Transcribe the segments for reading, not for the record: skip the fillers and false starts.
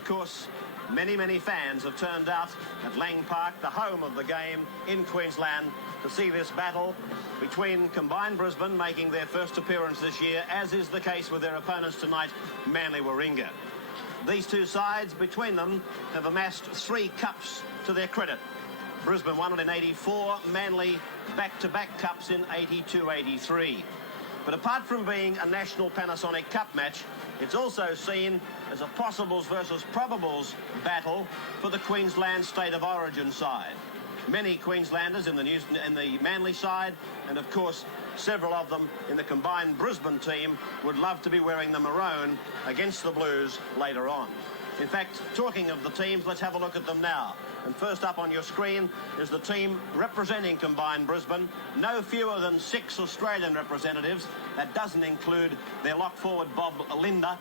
of course, many fans have turned out at Lang Park, the home of the game in Queensland, to see this battle between Combined Brisbane, making their first appearance this year, as is the case with their opponents tonight, Manly Warringah. These two sides, between them, have amassed 3 cups to their credit. Brisbane won it in 84, Manly back-to-back cups in 82-83. But apart from being a national Panasonic Cup match, it's also seen as a possibles versus probables battle for the Queensland State of Origin side. Many Queenslanders in the Manly side, and of course several of them in the combined Brisbane team, would love to be wearing the maroon against the Blues later on. In fact, talking of the teams, let's have a look at them now. And first up on your screen is the team representing combined Brisbane. No fewer than 6 Australian representatives. That doesn't include their lock forward Bob Linda,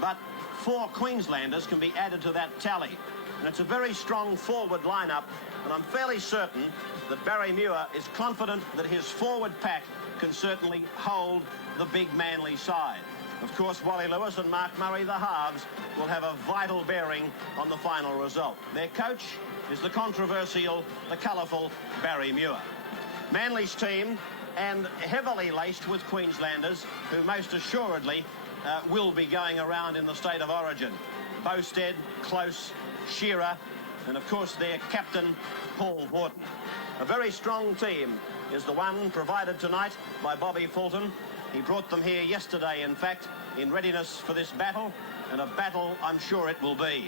but 4 Queenslanders can be added to that tally. And it's a very strong forward lineup, and I'm fairly certain that Barry Muir is confident that his forward pack can certainly hold the big Manly side. Of course, Wally Lewis and Mark Murray, the halves, will have a vital bearing on the final result. Their coach is the controversial, the colourful Barry Muir. Manly's team, and heavily laced with Queenslanders, who most assuredly will be going around in the State of Origin. Bowstead, Close, Shearer, and of course their captain, Paul Horton. A very strong team is the one provided tonight by Bobby Fulton. He brought them here yesterday, in fact, in readiness for this battle, and a battle I'm sure it will be.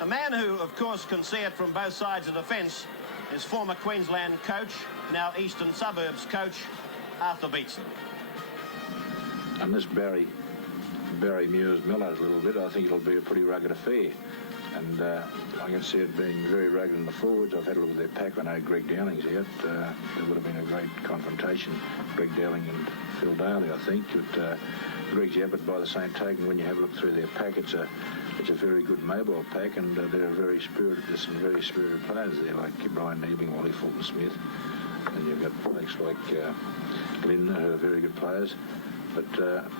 A man who, of course, can see it from both sides of the fence is former Queensland coach, now Eastern Suburbs coach, Arthur Beetson. Unless Barry Muir's mellowed a little bit, I think it'll be a pretty rugged affair. And I can see it being very rugged in the forwards. I've had a look at their pack. I know Greg Dowling's out. There would have been a great confrontation, Greg Dowling and Phil Daly, I think. But Greg's out, but by the same token, when you have a look through their pack, it's a very good mobile pack, and they're very spirited. There's some very spirited players there, like Brian Niebling, Wally Fulton-Smith, and you've got blokes like Lindner, who are very good players. But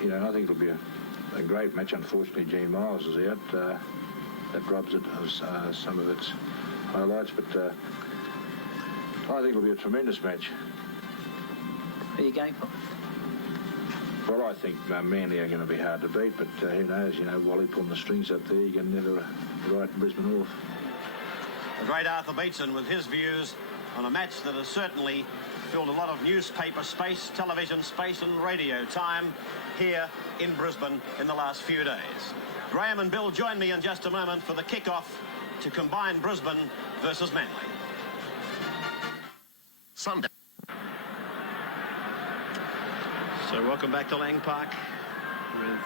you know, I think it'll be a great match. Unfortunately, Gene Miles is out. That robs it of some of its highlights, but I think it'll be a tremendous match. Who are you going for? Well, I think Manly are going to be hard to beat, but who knows? You know, Wally pulling the strings up there, you can never write Brisbane off. The great Arthur Beetson with his views on a match that has certainly filled a lot of newspaper space, television space and radio time here in Brisbane in the last few days. Graham and Bill join me in just a moment for the kick-off to combine Brisbane versus Manly. Sunday. So welcome back to Lang Park with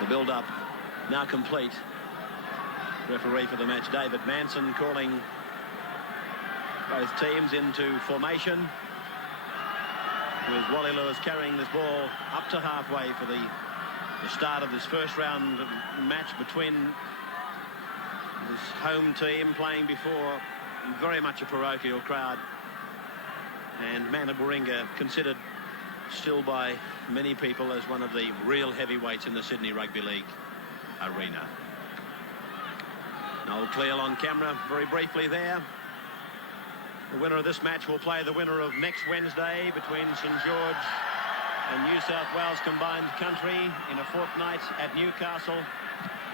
the build-up now complete. Referee for the match, David Manson, calling both teams into formation, with Wally Lewis carrying this ball up to halfway for the start of this first round match between this home team playing before very much a parochial crowd, and Manly Warringah considered still by many people as one of the real heavyweights in the Sydney Rugby League arena. Noel Cleal on camera very briefly there. The winner of this match will play the winner of next Wednesday between St George and New South Wales combined country in a fortnight at Newcastle.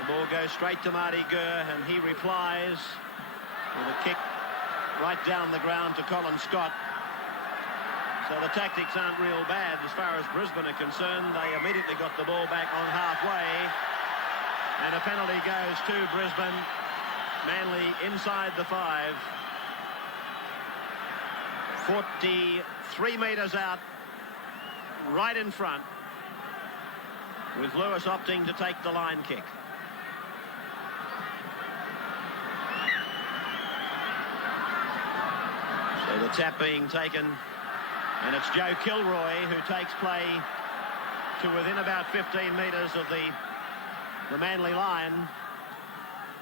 The ball goes straight to Marty Gurr, and he replies with a kick right down the ground to Colin Scott. So the tactics aren't real bad as far as Brisbane are concerned. They immediately got the ball back on halfway, and a penalty goes to Brisbane. Manly inside the 5. 43 metres out, right in front, with Lewis opting to take the line kick. So the tap being taken, and it's Joe Kilroy who takes play to within about 15 metres of the Manly line.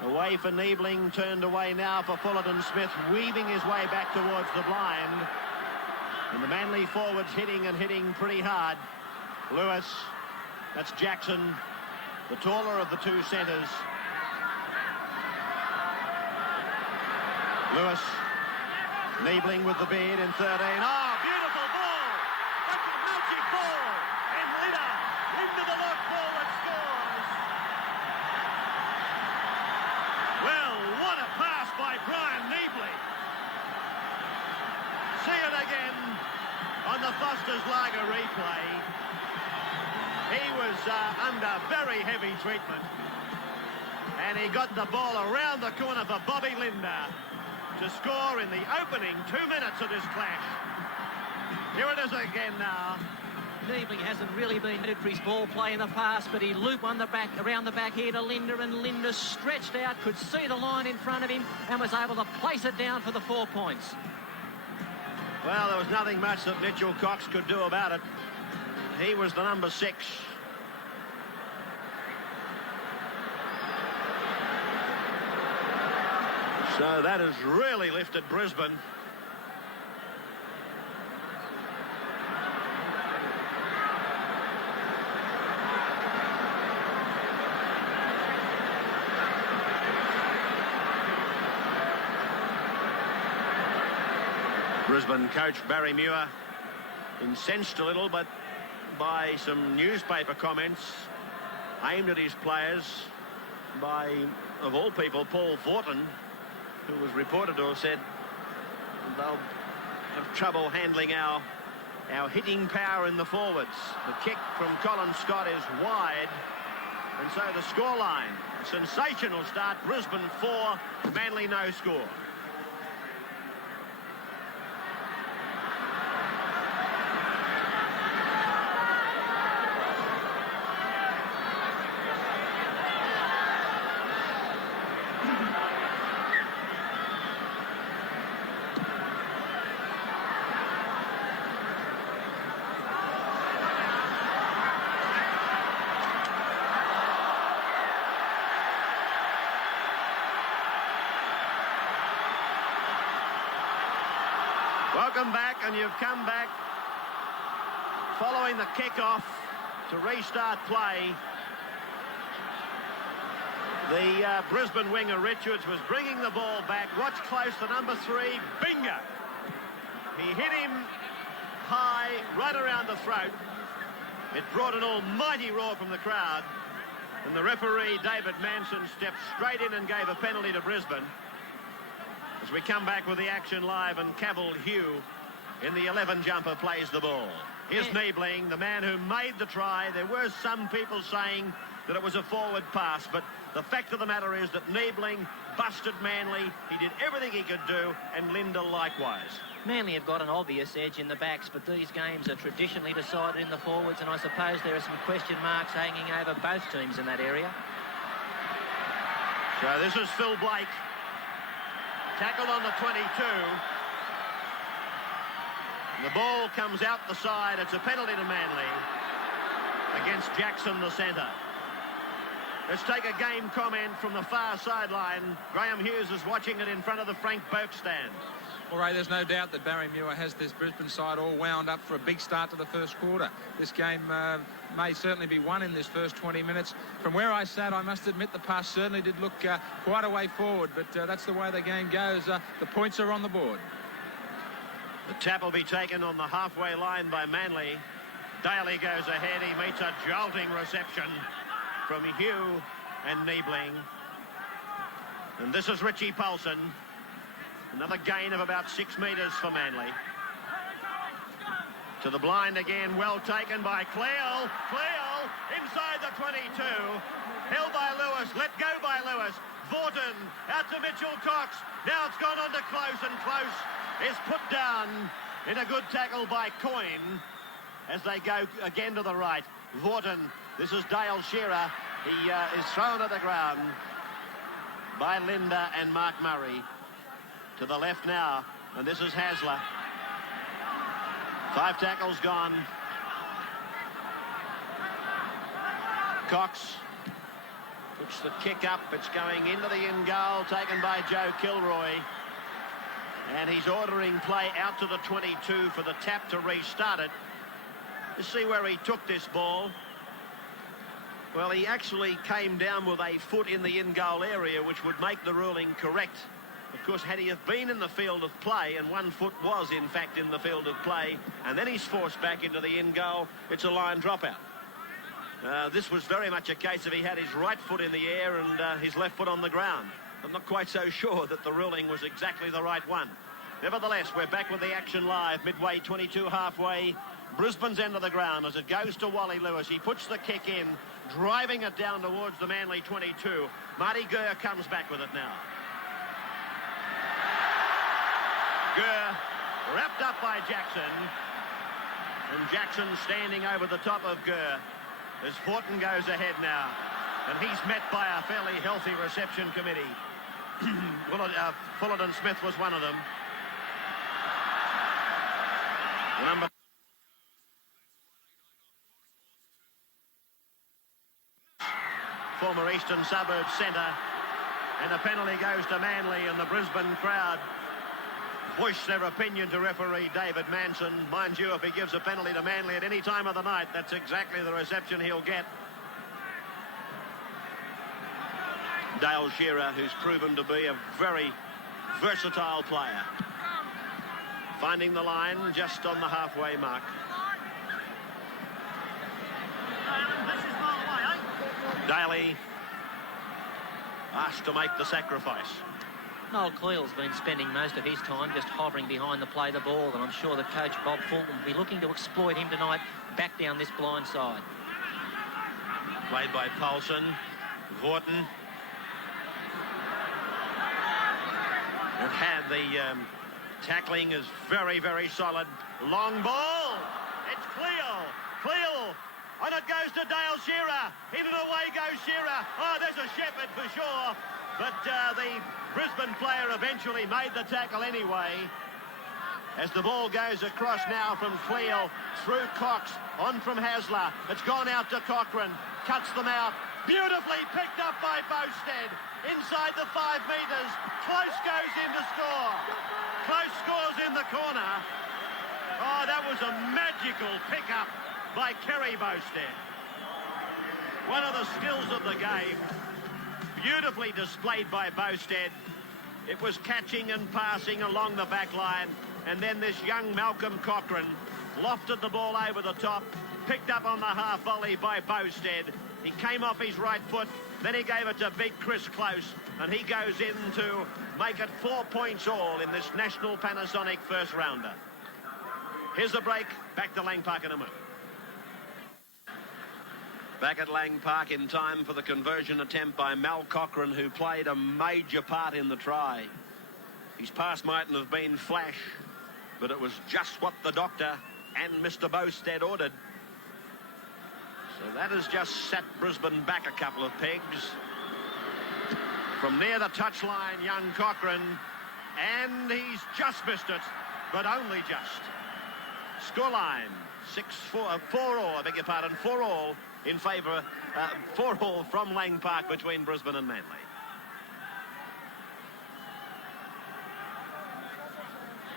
Away for Niebling, turned away now for Fullerton Smith, weaving his way back towards the blind. And the Manly forwards hitting and hitting pretty hard. Lewis, that's Jackson, the taller of the two centres. Lewis. Niebling with the beard in 13. Oh, beautiful ball. That's a magic ball. And Linda the lock forward scores. Well, what a pass by Brian Niebling. See it again on the Foster's Lager replay. He was under very heavy treatment. And he got the ball around the corner for Bobby Linda to score in the opening 2 minutes of this clash. Here it is again now. Niebling hasn't really been good for his ball play in the past, but he looped on the back, around the back here to Linda, and Linda stretched out, could see the line in front of him, and was able to place it down for the 4 points. Well, there was nothing much that Mitchell Cox could do about it. He was the number 6. So that has really lifted Brisbane. Brisbane coach Barry Muir incensed a little, but by some newspaper comments aimed at his players by, of all people, Paul Thornton, who was reported to have said they'll have trouble handling our hitting power in the forwards. The kick from Colin Scott is wide, and so the scoreline, a sensational start. Brisbane 4, Manly no score. Welcome back, and you've come back following the kick-off to restart play. The Brisbane winger Richards was bringing the ball back. Watch close, the number 3, Bingo. He hit him high, right around the throat. It brought an almighty roar from the crowd, and the referee, David Manson, stepped straight in and gave a penalty to Brisbane. As we come back with the action live, and Cavill Hugh in the 11 jumper plays the ball. Here's Niebling, the man who made the try. There were some people saying that it was a forward pass, but the fact of the matter is that Niebling busted Manly. He did everything he could do, and Linda likewise. Manly have got an obvious edge in the backs, but these games are traditionally decided in the forwards, and I suppose there are some question marks hanging over both teams in that area. So this is Phil Blake. Tackled on the 22. The ball comes out the side. It's a penalty to Manly against Jackson, the centre. Let's take a game comment from the far sideline. Graham Hughes is watching it in front of the Frank Boak stand. Well, Ray, there's no doubt that Barry Muir has this Brisbane side all wound up for a big start to the first quarter. This game may certainly be won in this first 20 minutes. From where I sat, I must admit the pass certainly did look quite a way forward, but that's the way the game goes. The points are on the board. The tap will be taken on the halfway line by Manly. Daly goes ahead. He meets a jolting reception from Hugh and Niebling. And this is Richie Paulson. Another gain of about 6 metres for Manly. To the blind again, well taken by Cleal. Cleal inside the 22. Held by Lewis, let go by Lewis. Vorton out to Mitchell Cox. Now it's gone on to Close, and Close is put down in a good tackle by Coyne as they go again to the right. Vorton, this is Dale Shearer. He is thrown to the ground by Linda and Mark Murray. To the left now, and this is Hasler. 5 tackles gone. Cox puts the kick up. It's going into the in goal, taken by Joe Kilroy. And he's ordering play out to the 22 for the tap to restart it. Let's see where he took this ball. Well, he actually came down with a foot in the in goal area, which would make the ruling correct. But Of course, had he have been in the field of play, and one foot was, in fact, in the field of play, and then he's forced back into the in goal, it's a line dropout. This was very much a case of he had his right foot in the air and his left foot on the ground. I'm not quite so sure that the ruling was exactly the right one. Nevertheless, we're back with the action live, midway 22 halfway, Brisbane's end of the ground as it goes to Wally Lewis. He puts the kick in, driving it down towards the Manly 22. Marty Gurr comes back with it now. Gurr wrapped up by Jackson, and Jackson standing over the top of Gurr as Horton goes ahead now, and he's met by a fairly healthy reception committee. Fullerton Smith was one of them. Number former Eastern Suburbs centre, and a penalty goes to Manly, and the Brisbane crowd voice their opinion to referee David Manson. Mind you, if he gives a penalty to Manly at any time of the night, that's exactly the reception he'll get. Dale Shearer, who's proven to be a very versatile player, finding the line just on the halfway mark. Daly asked to make the sacrifice. Noel Cleale's been spending most of his time just hovering behind the play of the ball, and I'm sure that coach Bob Fulton will be looking to exploit him tonight back down this blind side. Played by Paulson. Vorton. It had the tackling is very, very solid. Long ball. It's Cleale. Cleale. And it goes to Dale Shearer. In and away goes Shearer. Oh, there's a shepherd for sure. But the Brisbane player eventually made the tackle anyway. As the ball goes across now from Cleale through Cox, on from Hasler. It's gone out to Cochrane. Cuts them out. Beautifully picked up by Bowstead. Inside the 5 metres. Close goes in to score. Close scores in the corner. Oh, that was a magical pickup by Kerry Bowstead. One of the skills of the game. Beautifully displayed by Bowstead. It was catching and passing along the back line, and then this young Malcolm Cochrane lofted the ball over the top, picked up on the half volley by Bowstead. He came off his right foot, then he gave it to big Chris Close, and he goes in to make it 4 points all in this National Panasonic first rounder. Here's a break, back to Lang Park in a moment. Back at Lang Park in time for the conversion attempt by Mal Cochrane, who played a major part in the try. His pass mightn't have been flash, but it was just what the doctor and Mr. Bowstead ordered. So that has just set Brisbane back a couple of pegs. From near the touchline, young Cochrane, and he's just missed it, but only just. Scoreline, 4-all, I beg your pardon, 4-all. In favour, 4-all from Lang Park between Brisbane and Manly.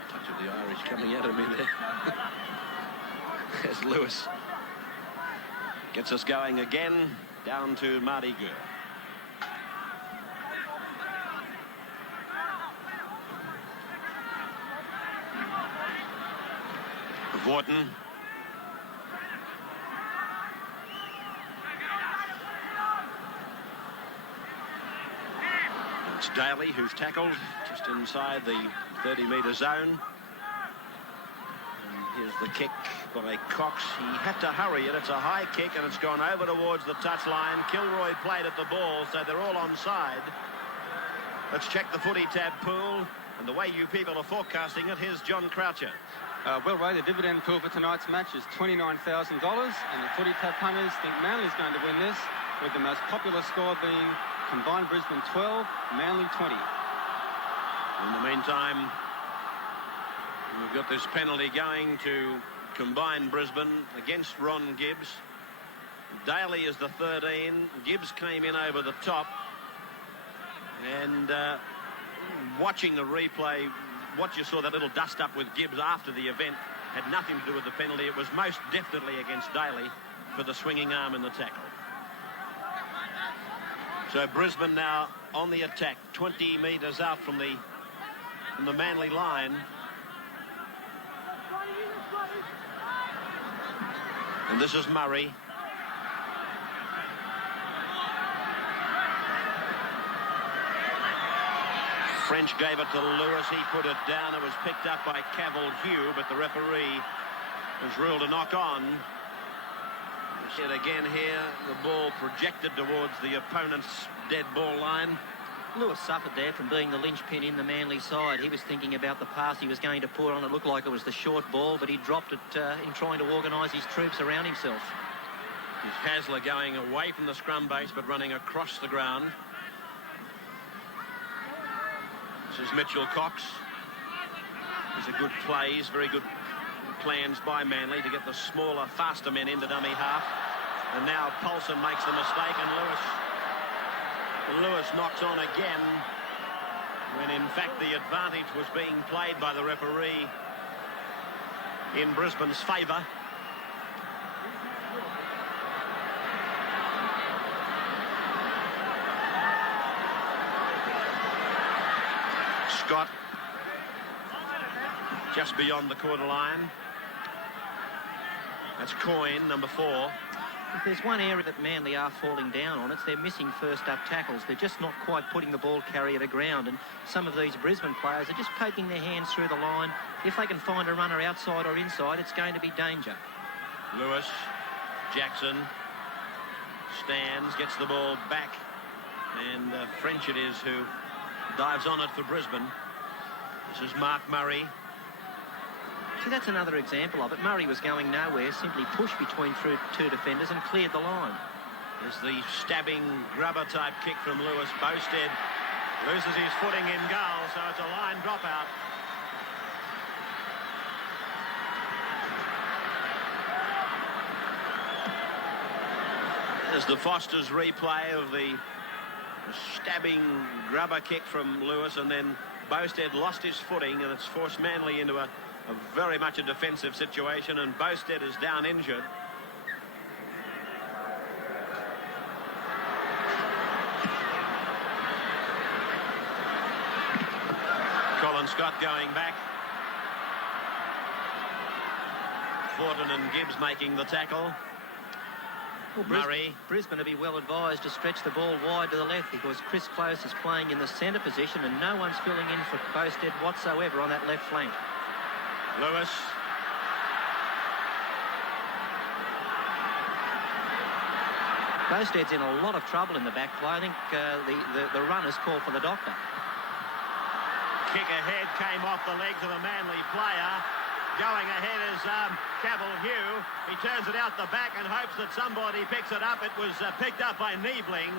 Touch of the Irish coming out of me there. As Lewis gets us going again, down to Marty Gurr. Vorton. It's Daly who's tackled just inside the 30-metre zone. And here's the kick by Cox. He had to hurry it. It's a high kick and it's gone over towards the touchline. Kilroy played at the ball, so they're all onside. Let's check the footy tab pool. And the way you people are forecasting it, here's John Croucher. Well, Ray, the dividend pool for tonight's match is $29,000, and the footy tab punters think Manly's going to win this, with the most popular score being combined Brisbane 12, Manly 20. In the meantime, we've got this penalty going to combine Brisbane against Ron Gibbs. Daly is the 13. Gibbs came in over the top. And watching the replay, what you saw, that little dust-up with Gibbs after the event, had nothing to do with the penalty. It was most definitely against Daly for the swinging arm in the tackle. So Brisbane now on the attack, 20 metres out from the from the Manly line. And this is Murray. French gave it to Lewis. He put it down. It was picked up by Cavill-Hugh, but the referee has ruled a knock on. You see it again here. The ball projected towards the opponent's dead ball line. Lewis suffered there from being the linchpin in the Manly side. He was thinking about the pass he was going to put on. It looked like it was the short ball, but he dropped it in trying to organise his troops around himself. Here's Hasler going away from the scrum base, but running across the ground. This is Mitchell Cox. These are good plays, very good plans by Manly to get the smaller, faster men into dummy half. And now Paulson makes the mistake, and Lewis knocks on again, when in fact the advantage was being played by the referee in Brisbane's favour. Scott just beyond the quarter line. That's Coyne, number 4. If there's one area that Manly are falling down on, it's their missing first-up tackles. They're just not quite putting the ball carrier to ground, and some of these Brisbane players are just poking their hands through the line. If they can find a runner outside or inside, it's going to be danger. Lewis, Jackson, stands, gets the ball back, and French it is who dives on it for Brisbane. This is Mark Murray. See, that's another example of it. Murray was going nowhere, simply pushed between two defenders and cleared the line. There's the stabbing grubber type kick from Lewis. Bowstead loses his footing in goal, so it's a line dropout. There's the Foster's replay of the stabbing grubber kick from Lewis, and then Bowstead lost his footing, and it's forced Manly into a very much a defensive situation, and Bowstead is down injured. Colin Scott going back. Thornton and Gibbs making the tackle. Well, Murray. Brisbane will be well advised to stretch the ball wide to the left, because Chris Close is playing in the centre position and no one's filling in for Bowstead whatsoever on that left flank. Lewis. Bowstead's in a lot of trouble in the back play. I think the runners call for the doctor. Kick ahead came off the legs of a Manly player. Going ahead is Cavill-Hugh. He turns it out the back and hopes that somebody picks it up. It was picked up by Niebling.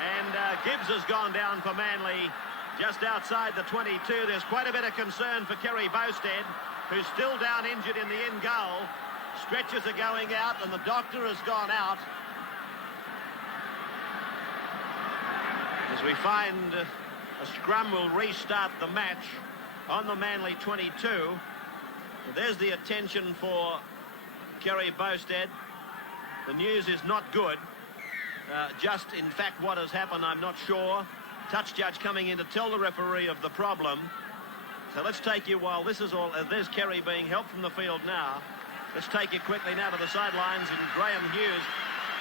And Gibbs has gone down for Manly just outside the 22. There's quite a bit of concern for Kerry Bowstead, who's still down injured in the in goal. Stretchers are going out and the doctor has gone out. As we find a scrum will restart the match on the Manly 22. There's the attention for Kerry Bowstead. The news is not good. Just in fact what has happened, I'm not sure. Touch judge coming in to tell the referee of the problem. So let's take you while this is all. There's Kerry being helped from the field now. Let's take you quickly now to the sidelines, and Graham Hughes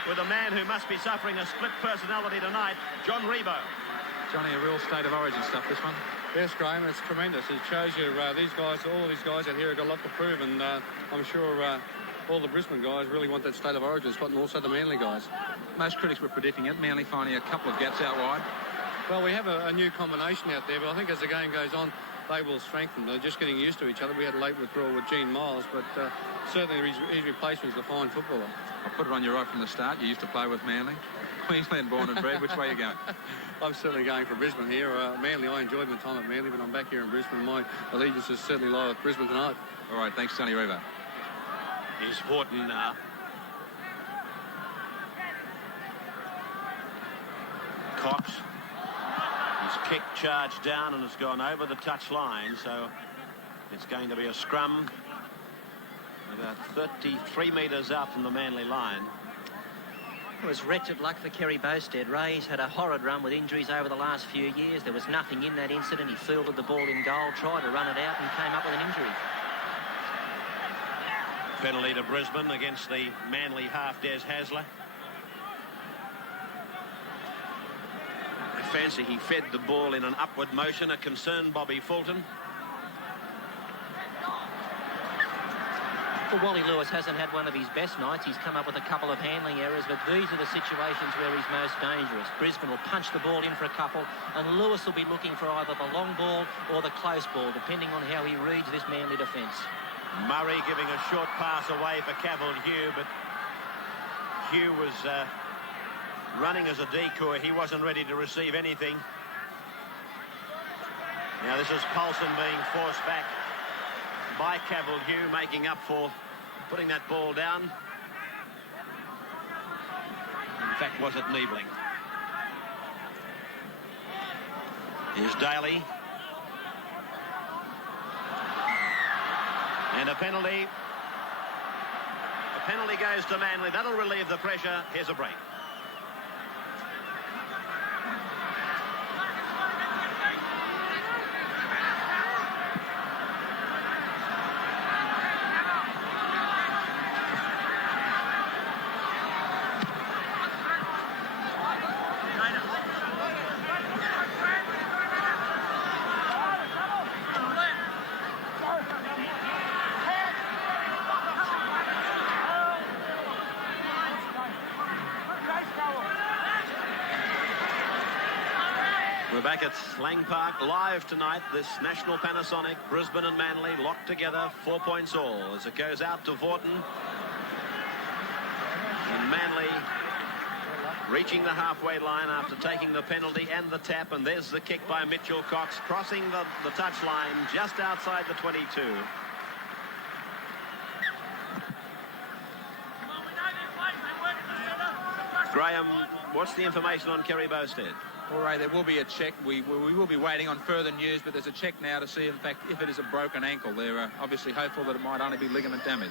with a man who must be suffering a split personality tonight, John Rebo. Johnny, a real state of origin stuff, this one. Yes, Graham, it's tremendous. It shows you these guys, all of these guys out here have got a lot to prove, and I'm sure all the Brisbane guys really want that state of origin spot, and also the Manly guys. Most critics were predicting it. Manly finding a couple of gaps out wide. Well, we have a new combination out there, but I think as the game goes on, they will strengthen. They're just getting used to each other. We had a late withdrawal with Gene Miles, but certainly his replacement is a fine footballer. I'll put it on you right from the start. You used to play with Manly. Queensland born and bred. Which way are you going? I'm certainly going for Brisbane here. Manly, I enjoyed my time at Manly, but I'm back here in Brisbane. My allegiance is certainly lie with Brisbane tonight. All right, thanks, Sonny Revo. Here's Horton now. Cox. His kick charged down and has gone over the touch line, so it's going to be a scrum about 33 metres out from the Manly line. It was wretched luck for Kerry Bowstead. Ray's had a horrid run with injuries over the last few years. There was nothing in that incident. He fielded the ball in goal, tried to run it out and came up with an injury. Penalty to Brisbane against the Manly half, Des Hasler. I fancy he fed the ball in an upward motion, a concerned Bobby Fulton. Well, Wally Lewis hasn't had one of his best nights. He's come up with a couple of handling errors, but these are the situations where he's most dangerous. Brisbane will punch the ball in for a couple, and Lewis will be looking for either the long ball or the close ball, depending on how he reads this Manly defence. Murray giving a short pass away for Cavill Hugh, but Hugh was running as a decoy. He wasn't ready to receive anything. Now this is Paulson being forced back by Cavill Hugh, making up for putting that ball down. In fact, was it Niebling? Here's Daly. And a penalty. A penalty goes to Manly. That'll relieve the pressure. Here's a break. We're back at Lang Park live tonight. This national Panasonic, Brisbane and Manly locked together, 4 points all as it goes out to Vaughton. And Manly reaching the halfway line after taking the penalty and the tap, and there's the kick by Mitchell Cox, crossing the touchline just outside the 22. Graham, what's the information on Kerry Bowstead? All right, there will be a check. We will be waiting on further news, but there's a check now to see, in fact, if it is a broken ankle. They're obviously hopeful that it might only be ligament damage.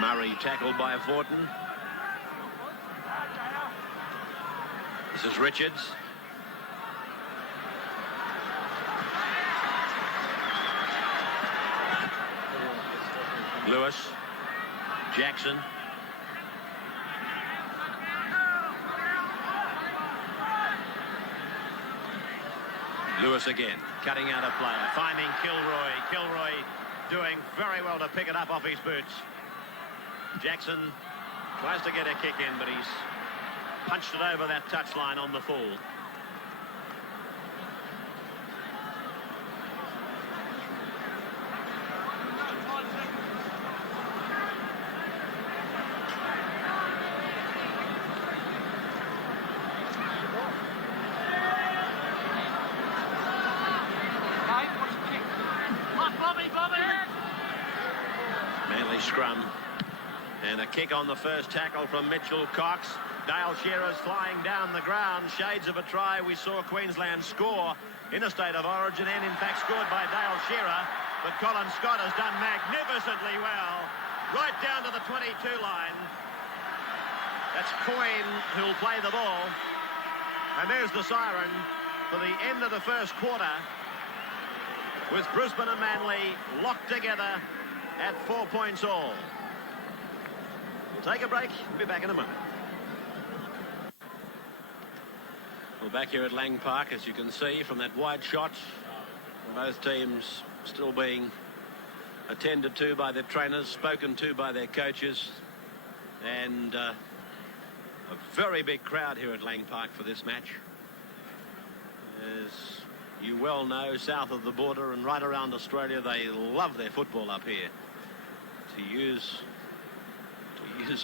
Murray tackled by Vaughton. This is Richards. Lewis, Jackson. Lewis again, cutting out a player, finding Kilroy. Kilroy doing very well to pick it up off his boots. Jackson tries to get a kick in, but he's punched it over that touchline on the full. Manly scrum. And a kick on the first tackle from Mitchell Cox. Dale Shearer's flying down the ground. Shades of a try. We saw Queensland score in a state of origin and, in fact, scored by Dale Shearer. But Colin Scott has done magnificently well. Right down to the 22 line. That's Coyne who'll play the ball. And there's the siren for the end of the first quarter, with Brisbane and Manly locked together at 4 points all. We'll take a break. We'll be back in a moment. Well, back here at Lang Park, as you can see from that wide shot, both teams still being attended to by their trainers, spoken to by their coaches, and a very big crowd here at Lang Park for this match. As you well know, south of the border and right around Australia, they love their football up here. To use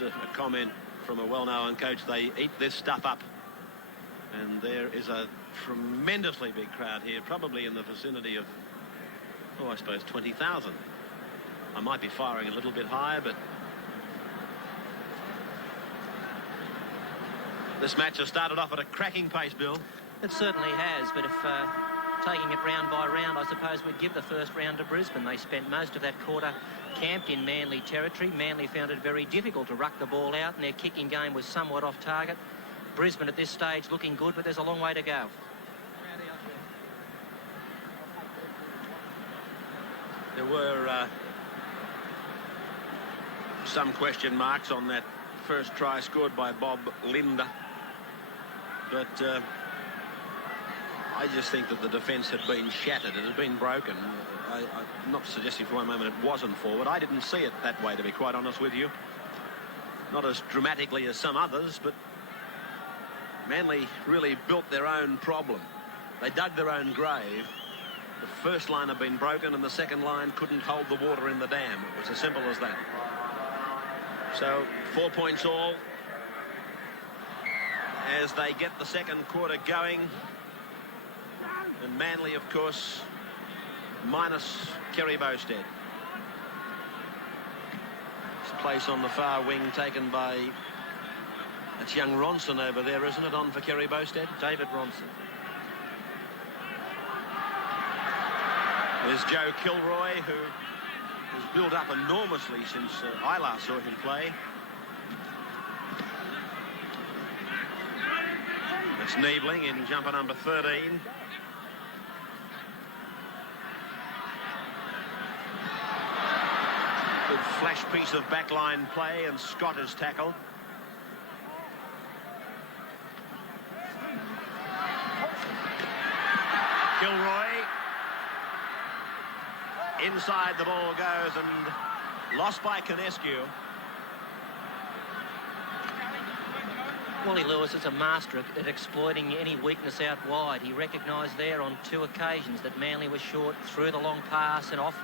a comment from a well-known coach, they eat this stuff up. And there is a tremendously big crowd here, probably in the vicinity of, I suppose 20,000. I might be firing a little bit higher, but this match has started off at a cracking pace, Bill. It certainly has, but if taking it round by round, I suppose we'd give the first round to Brisbane. They spent most of that quarter camped in Manly territory. Manly found it very difficult to ruck the ball out, and their kicking game was somewhat off target. Brisbane at this stage looking good, but there's a long way to go. There were some question marks on that first try scored by Bob Linder, but I just think that the defence had been shattered. It had been broken. I'm not suggesting for one moment it wasn't forward. I didn't see it that way, to be quite honest with you. Not as dramatically as some others, but Manly really built their own problem. They dug their own grave. The first line had been broken and the second line couldn't hold the water in the dam. It was as simple as that. So 4 points all as they get the second quarter going. And Manly, of course, minus Kerry Bowstead. His place on the far wing taken by, that's young Ronson over there, isn't it, on for Kerry Bowstead? David Ronson. There's Joe Kilroy, who has built up enormously since I last saw him play. It's Niebling in jumper number 13. Good flash piece of backline play, and Scott is tackled. Kilroy. Inside the ball goes and lost by Canescu. Wally Lewis is a master at exploiting any weakness out wide. He recognised there on 2 occasions that Manly was short through the long pass, and off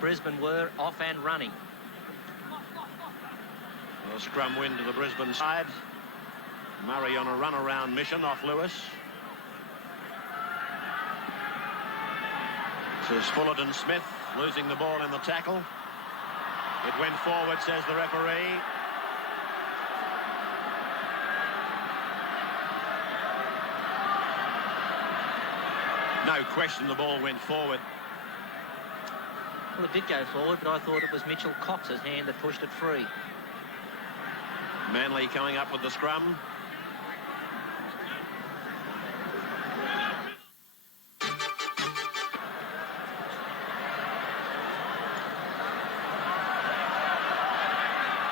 Brisbane were off and running. Well, scrum win to the Brisbane side. Murray on a run-around mission off Lewis. This is Fullerton Smith losing the ball in the tackle. It went forward, says the referee. No question the ball went forward. Well, it did go forward, but I thought it was Mitchell Cox's hand that pushed it free. Manly coming up with the scrum.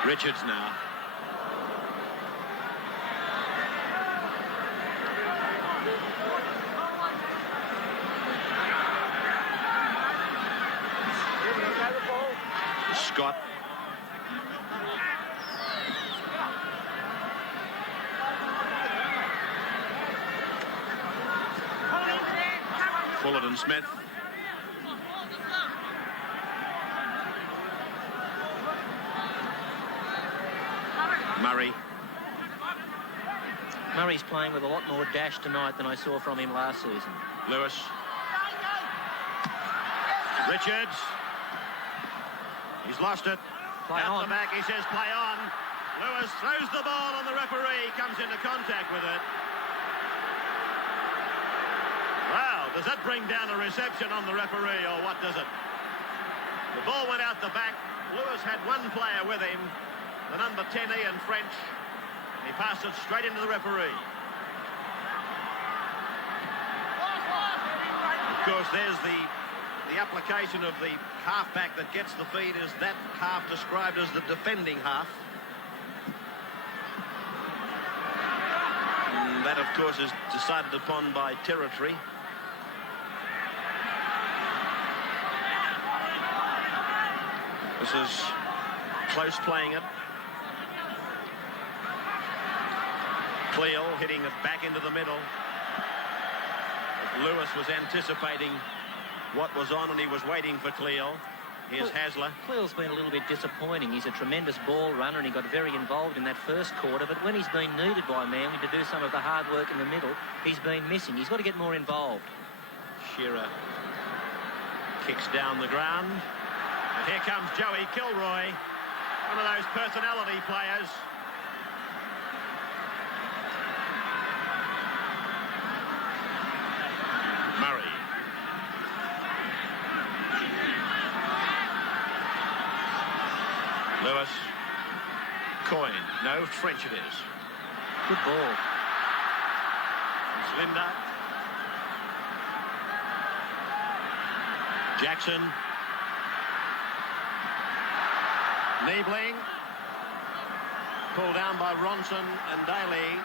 Richards now. Scott. Fullerton Smith. Murray. Murray's playing with a lot more dash tonight than I saw from him last season. Lewis. Richards. He's lost it. Play Out on. the back, he says play on. Lewis throws the ball and the referee comes into contact with it. Wow, does that bring down a reception on the referee, or what does it? The ball went out the back. Lewis had one player with him, the number 10, Ian French. He passed it straight into the referee. Of course, there's the application of the halfback that gets the feed. Is that half described as the defending half? And that, of course, is decided upon by territory. This is close playing it. Cleo hitting it back into the middle. Lewis was anticipating what was on, and he was waiting for Cleo. Here's Hasler. Cleo's been a little bit disappointing. He's a tremendous ball runner, and he got very involved in that first quarter, but when he's been needed by Manly to do some of the hard work in the middle, he's been missing. He's got to get more involved. Shearer kicks down the ground. And here comes Joey Kilroy, one of those personality players. Murray. Lewis. Coyne. No, French it is. Good ball. It's Linda. Jackson. Niebling. Pulled down by Ronson and Daly.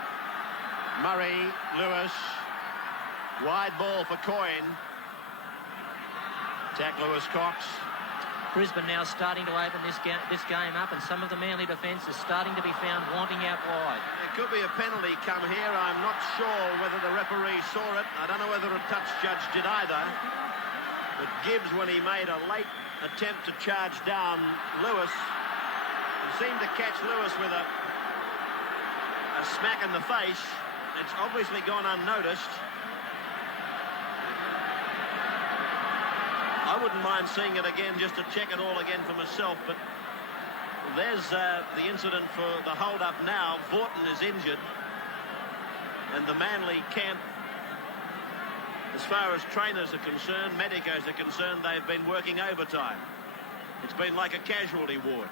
Murray. Lewis. Wide ball for Coyne. Attack Lewis Cox. Brisbane now starting to open this game up, and some of the Manly defence is starting to be found wanting out wide. There could be a penalty come here. I'm not sure whether the referee saw it. I don't know whether a touch judge did either. But Gibbs, when he made a late attempt to charge down Lewis, he seemed to catch Lewis with a smack in the face. It's obviously gone unnoticed. I wouldn't mind seeing it again just to check it all again for myself, but there's the incident for the hold-up now. Vaughton is injured, and the Manly camp, as far as trainers are concerned, medicos are concerned, they've been working overtime. It's been like a casualty ward.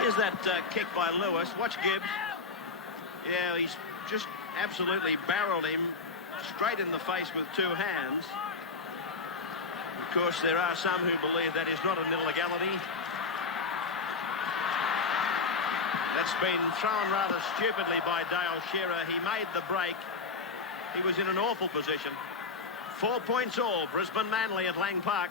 Here's that kick by Lewis. Watch Gibbs. Yeah, he's just absolutely barreled him straight in the face with two hands. Of course, there are some who believe that is not an illegality. That's been thrown rather stupidly by Dale Shearer. He made the break. He was in an awful position. 4 points all. Brisbane Manly at Lang Park.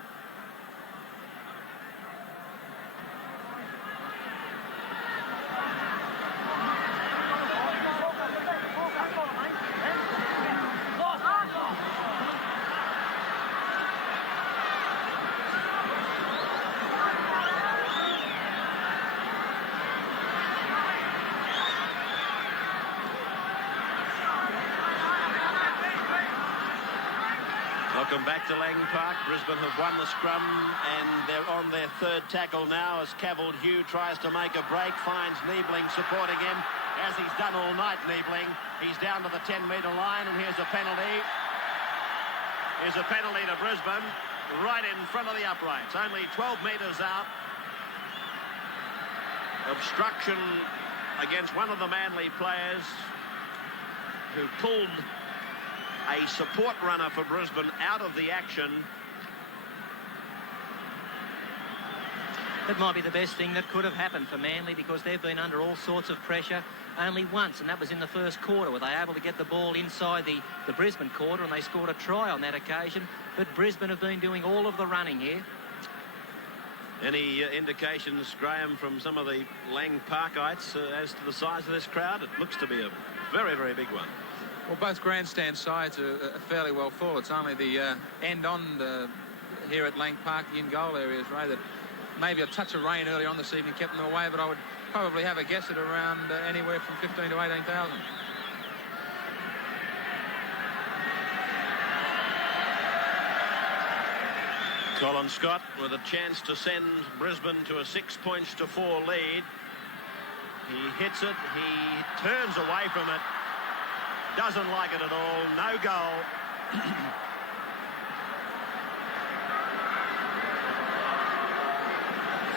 Welcome back to Lang Park. Brisbane have won the scrum and they're on their third tackle now as Cavald Hugh tries to make a break, finds Niebling supporting him as he's done all night. Niebling, he's down to the 10-metre line, and here's a penalty. Here's a penalty to Brisbane right in front of the uprights, only 12 metres out. Obstruction against one of the Manly players who pulled a support runner for Brisbane out of the action. It might be the best thing that could have happened for Manly, because they've been under all sorts of pressure only once, and that was in the first quarter, where they were able to get the ball inside the Brisbane quarter, and they scored a try on that occasion. But Brisbane have been doing all of the running here. Any indications, Graham, from some of the Lang Parkites as to the size of this crowd? It looks to be a very, very big one. Well, both grandstand sides are fairly well full. It's only the end on here at Lang Park, the in-goal areas, Ray, that maybe a touch of rain early on this evening kept them away, but I would probably have a guess at around anywhere from 15 to 18,000. Colin Scott with a chance to send Brisbane to a 6-4 lead. He hits it, he turns away from it. Doesn't like it at all. No goal.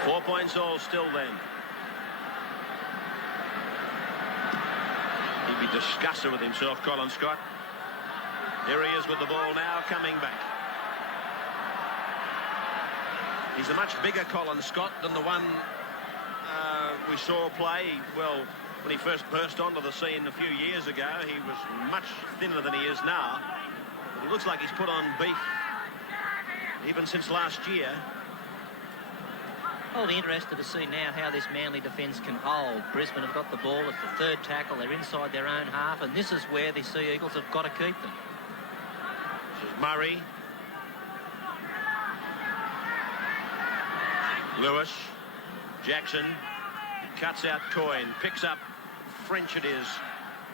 4 points all still then. He'd be disgusted with himself, Colin Scott. Here he is with the ball now, coming back. He's a much bigger Colin Scott than the one we saw play. Well, when he first burst onto the scene a few years ago, he was much thinner than he is now. But it looks like he's put on beef even since last year. I'll be interested to see now how this Manly defence can hold. Brisbane have got the ball at the third tackle. They're inside their own half, and this is where the Sea Eagles have got to keep them. This is Murray. Lewis. Jackson. Cuts out Coyne. Picks up French it is.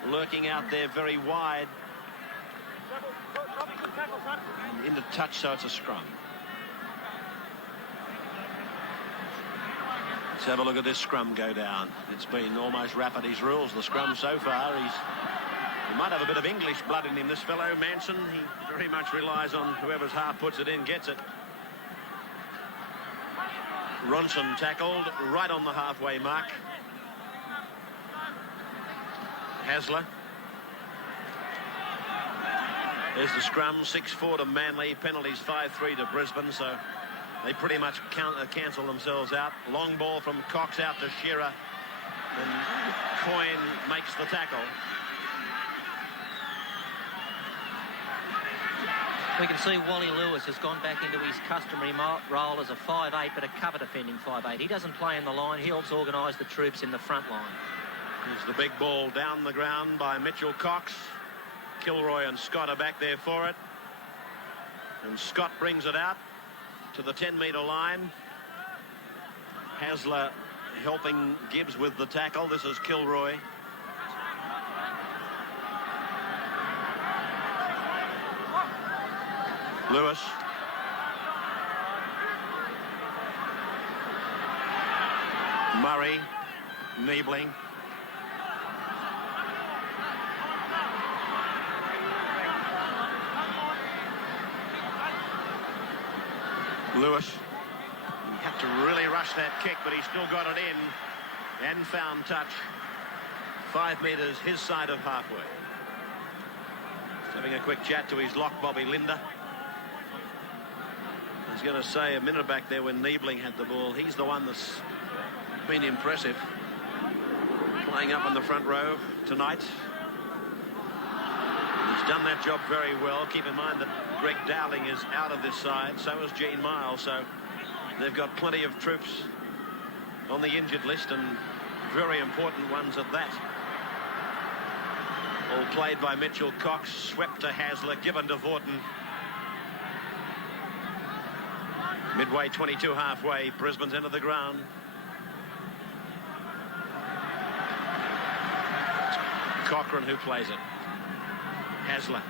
Lurking out there very wide. Into touch, so it's a scrum. Let's have a look at this scrum go down. It's been almost Rafferty's rules, the scrum so far. He's He might have a bit of English blood in him, this fellow, Manson. He very much relies on whoever's half puts it in, gets it. Ronson tackled right on the halfway mark. Hasler. There's the scrum, 6-4 to Manly, penalties 5-3 to Brisbane, so they pretty much cancel themselves out. Long ball from Cox out to Shearer, and Coyne makes the tackle. We can see Wally Lewis has gone back into his customary role as a 5'8", but a cover defending 5'8". He doesn't play in the line. He helps organise the troops in the front line. Here's the big ball down the ground by Mitchell Cox. Kilroy and Scott are back there for it. And Scott brings it out to the 10-metre line. Hasler helping Gibbs with the tackle. This is Kilroy. Lewis. Murray. Niebling. Lewis. He had to really rush that kick, but he still got it in and found touch. 5 metres his side of halfway. Just having a quick chat to his lock, Bobby Linder. I was going to say a minute back there when Niebling had the ball, he's the one that's been impressive. Playing up in the front row tonight. He's done that job very well. Keep in mind that Greg Dowling is out of this side, so is Gene Miles, so they've got plenty of troops on the injured list, and very important ones at that. All played by Mitchell Cox, swept to Hasler, given to Vaughton. Midway 22 halfway, Brisbane's into the ground. Cochrane who plays it. Hasler.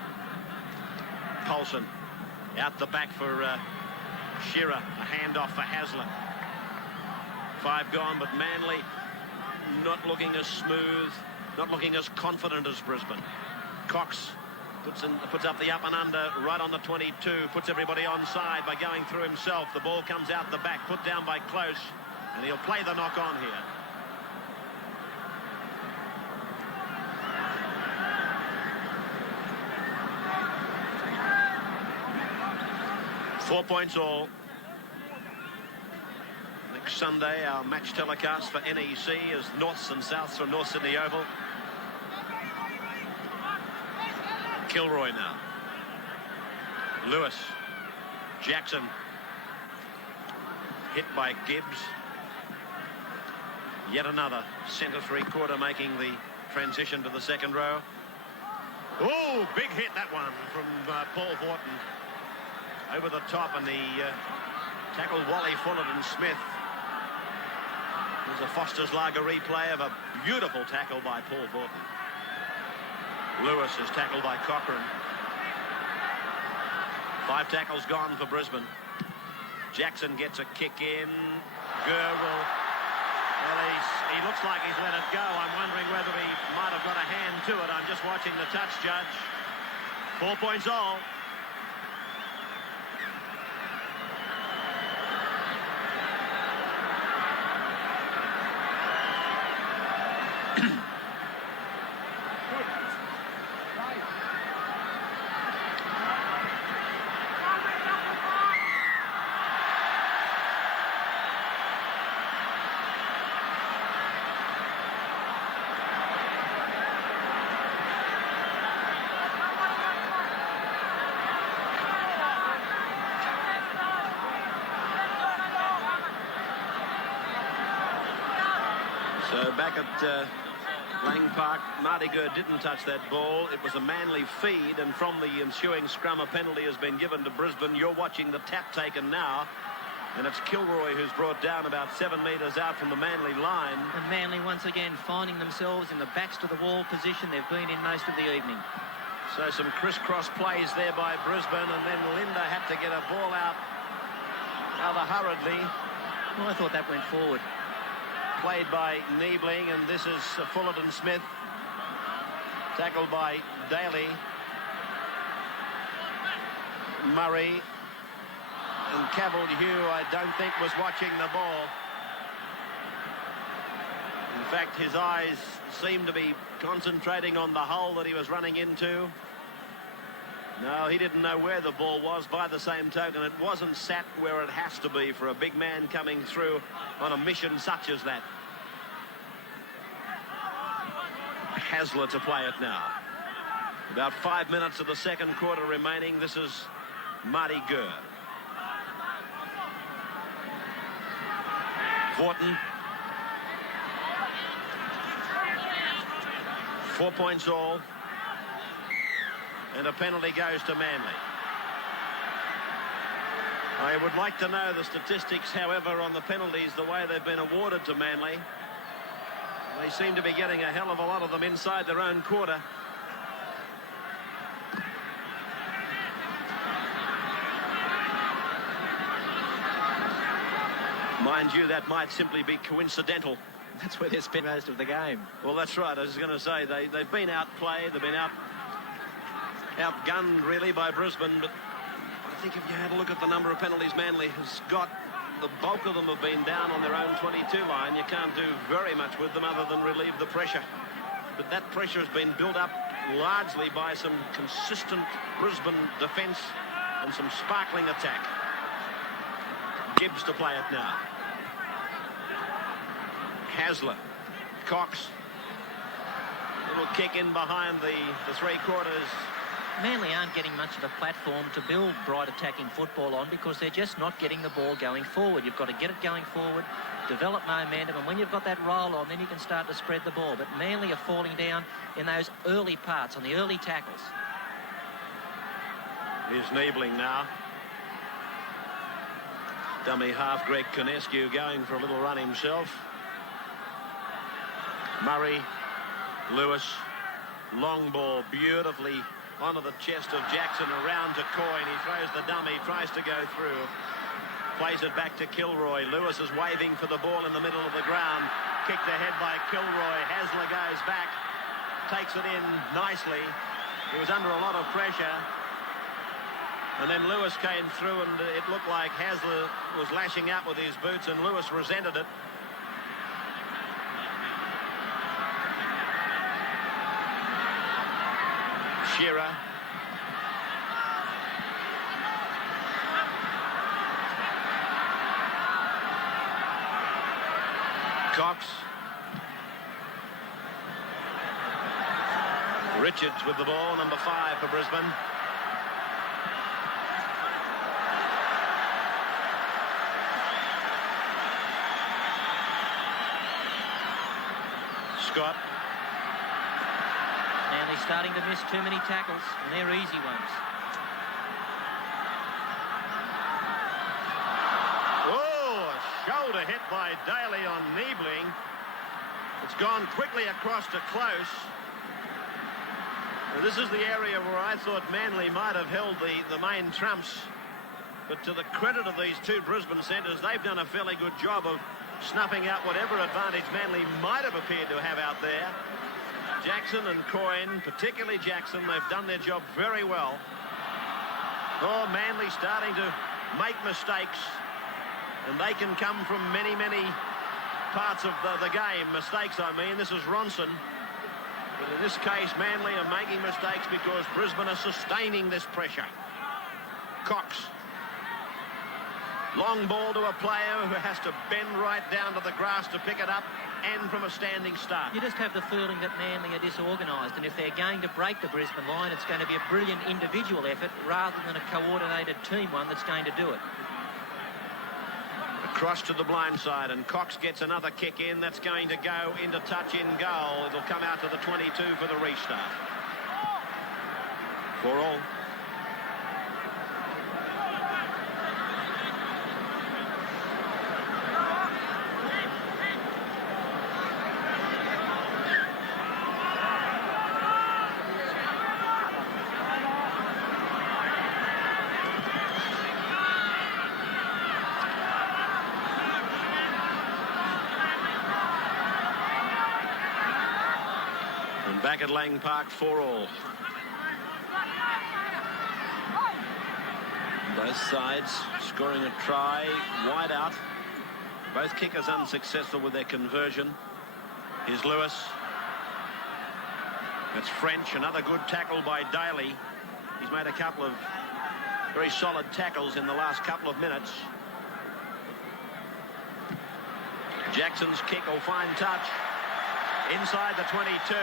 Paulson out the back for Shearer. A handoff for Hasler. 5 gone, but Manly not looking as smooth, not looking as confident as Brisbane. Cox puts up the up and under right on the 22, puts everybody onside by going through himself. The ball comes out the back, put down by Close, and he'll play the knock on here. Four points all. Next Sunday, our match telecast for NEC is Norths and Souths from North Sydney Oval. Kilroy now. Lewis. Jackson. Hit by Gibbs. Yet another centre three-quarter making the transition to the second row. Oh, big hit that one from Paul Vaughton. Over the top, and the tackle Wally Fullerton Smith. There's a Foster's Lager replay of a beautiful tackle by Paul Vaughton. Lewis is tackled by Cochrane. 5 tackles gone for Brisbane. Jackson gets a kick in. Gurr will... Well, he looks like he's let it go. I'm wondering whether he might have got a hand to it. I'm just watching the touch, Judge. 4 points all. So back at Lang Park, Marty Gurr didn't touch that ball. It was a Manly feed, and from the ensuing scrum, a penalty has been given to Brisbane. You're watching the tap taken now, and it's Kilroy who's brought down about 7 metres out from the Manly line. And Manly once again finding themselves in the backs to the wall position they've been in most of the evening. So some crisscross plays there by Brisbane, and then Linder had to get a ball out rather hurriedly. Well, I thought that went forward. Played by Niebling, and this is Fullerton Smith. Tackled by Daly. Murray. And Cavill-Hugh, I don't think, was watching the ball. In fact, his eyes seemed to be concentrating on the hole that he was running into. No, he didn't know where the ball was. By the same token, it wasn't sat where it has to be for a big man coming through on a mission such as that. Hasler to play it now. About 5 minutes of the second quarter remaining. This is Marty Gurr. Horton. 4 points all. And a penalty goes to Manly. I would like to know the statistics, however, on the penalties, the way they've been awarded to Manly. They seem to be getting a hell of a lot of them inside their own quarter. Mind you, that might simply be coincidental. That's where they spent most of the game. Well, that's right. I was going to say they've been outplayed. They've been outgunned, really, by Brisbane. But I think if you had a look at the number of penalties Manly has got, the bulk of them have been down on their own 22 line. You can't do very much with them other than relieve the pressure. But that pressure has been built up largely by some consistent Brisbane defence and some sparkling attack. Gibbs to play it now. Hasler. Cox. Little kick in behind the three quarters. Manly aren't getting much of a platform to build bright attacking football on because they're just not getting the ball going forward. You've got to get it going forward, develop momentum, and when you've got that roll on, then you can start to spread the ball. But Manly are falling down in those early parts, on the early tackles. Here's Niebling now. Dummy half Greg Conescu going for a little run himself. Murray, Lewis, long ball beautifully onto the chest of Jackson, around to Coyne. He throws the dummy, tries to go through, plays it back to Kilroy. Lewis is waving for the ball in the middle of the ground, kicked ahead by Kilroy. Hasler goes back, takes it in nicely. He was under a lot of pressure, and then Lewis came through, and it looked like Hasler was lashing out with his boots, and Lewis resented it. Shearer. Cox. Richards with the ball, number 5 for Brisbane. Scott. Manly starting to miss too many tackles, and they're easy ones. Oh, a shoulder hit by Daly on Niebling. It's gone quickly across to Close. Now, this is the area where I thought Manly might have held the main trumps. But to the credit of these two Brisbane centres, they've done a fairly good job of snuffing out whatever advantage Manly might have appeared to have out there. Jackson and Coyne, particularly Jackson, they've done their job very well. Oh, Manly starting to make mistakes, and they can come from many, many parts of the game. Mistakes, I mean. This is Ronson. But in this case, Manly are making mistakes because Brisbane are sustaining this pressure. Cox. Long ball to a player who has to bend right down to the grass to pick it up, and from a standing start. You just have the feeling that Manly are disorganised, and if they're going to break the Brisbane line, it's going to be a brilliant individual effort rather than a coordinated team one that's going to do it. Across to the blind side, and Cox gets another kick in. That's going to go into touch in goal. It'll come out to the 22 for the restart. For all. And back at Lang Park, 4-all. Both sides scoring a try, wide out. Both kickers unsuccessful with their conversion. Here's Lewis. That's French. Another good tackle by Daly. He's made a couple of very solid tackles in the last couple of minutes. Jackson's kick will find touch. Inside the 22.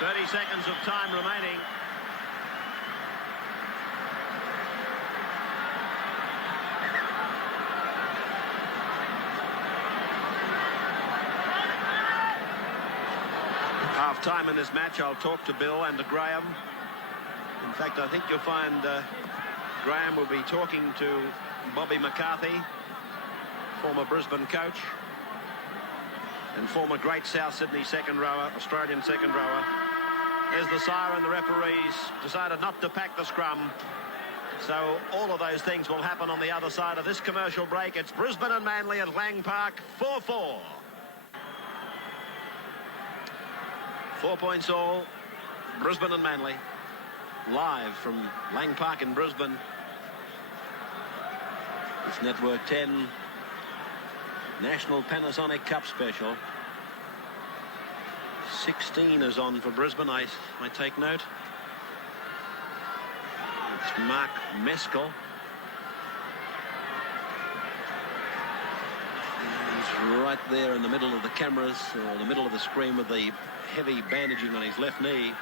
30 seconds of time remaining. Half time in this match. I'll talk to Bill and to Graham. In fact, I think you'll find Graham will be talking to Bobby McCarthy, former Brisbane coach and former great South Sydney second rower, Australian second rower. There's the siren. The referees decided not to pack the scrum. So all of those things will happen on the other side of this commercial break. It's Brisbane and Manly at Lang Park, 4-4. 4 points all, Brisbane and Manly, live from Lang Park in Brisbane. It's Network 10 National Panasonic Cup Special. 16 is on for Brisbane, I take note. It's Mark Meskel. He's right there in the middle of the cameras, or the middle of the screen, with the heavy bandaging on his left knee.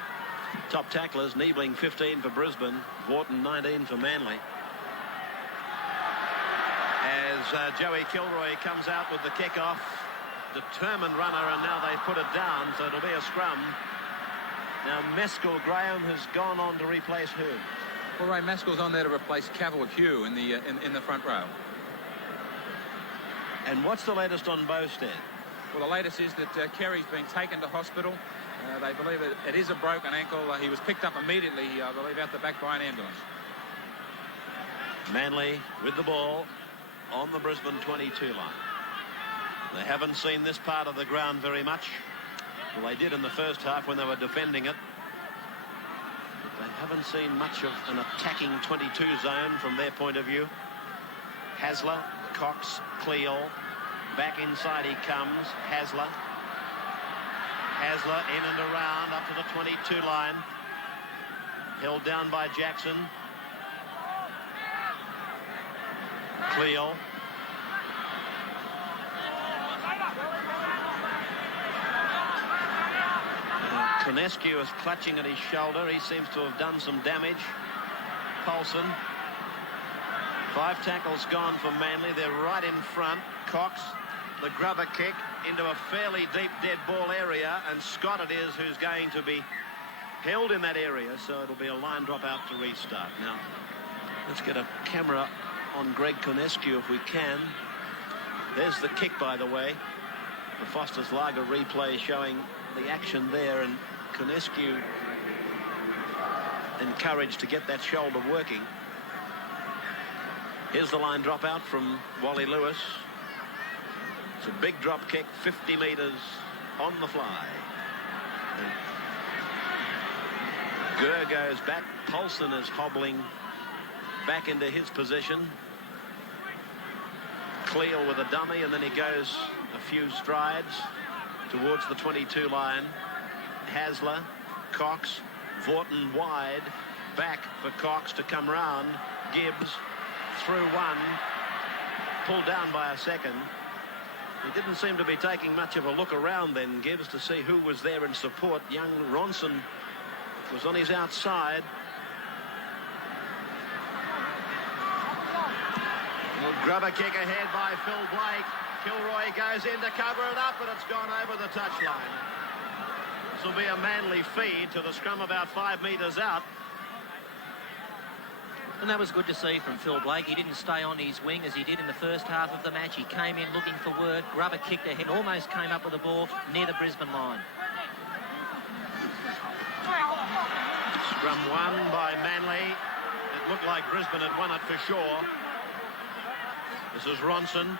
Top tacklers, Niebling 15 for Brisbane, Wharton 19 for Manly. As Joey Kilroy comes out with the kickoff, determined runner, and now they put it down, so it'll be a scrum. Now Meskel, Graham, has gone on to replace who? Well, Ray Meskel's on there to replace Cavill Hugh in the front row. And what's the latest on Bowstead? Well, the latest is that Kerry's been taken to hospital. They believe it is a broken ankle. He was picked up immediately, I believe, out the back by an ambulance. Manly with the ball on the Brisbane 22 line. They haven't seen this part of the ground very much. Well, they did in the first half when they were defending it. But they haven't seen much of an attacking 22 zone from their point of view. Hasler, Cox, Cleal. Back inside he comes. Hasler in and around up to the 22 line. Held down by Jackson. Cleal. Konescu is clutching at his shoulder. He seems to have done some damage. Paulson. 5 tackles gone for Manly. They're right in front. Cox, the grubber kick into a fairly deep dead ball area, and Scott it is who's going to be held in that area, so it'll be a line drop out to restart. Now let's get a camera on Greg Konescu if we can. There's the kick, by the way. The Foster's Lager replay showing the action there, and Konescu encouraged to get that shoulder working. Here's the line drop out from Wally Lewis. It's a big drop kick, 50 metres on the fly. And Gurr goes back. Paulson is hobbling back into his position. Cleal with a dummy, and then he goes a few strides towards the 22 line. Hasler, Cox, Vaughton wide, back for Cox to come round. Gibbs through one, pulled down by a second. He didn't seem to be taking much of a look around then, Gibbs, to see who was there in support. Young Ronson was on his outside. Grubber kick ahead by Phil Blake. Kilroy goes in to cover it up, but it's gone over the touchline. This will be a Manly feed to the scrum about 5 metres out. And that was good to see from Phil Blake. He didn't stay on his wing as he did in the first half of the match. He came in looking for work. Grubber kicked ahead, almost came up with the ball near the Brisbane line. Scrum won by Manly. It looked like Brisbane had won it for sure. This is Ronson.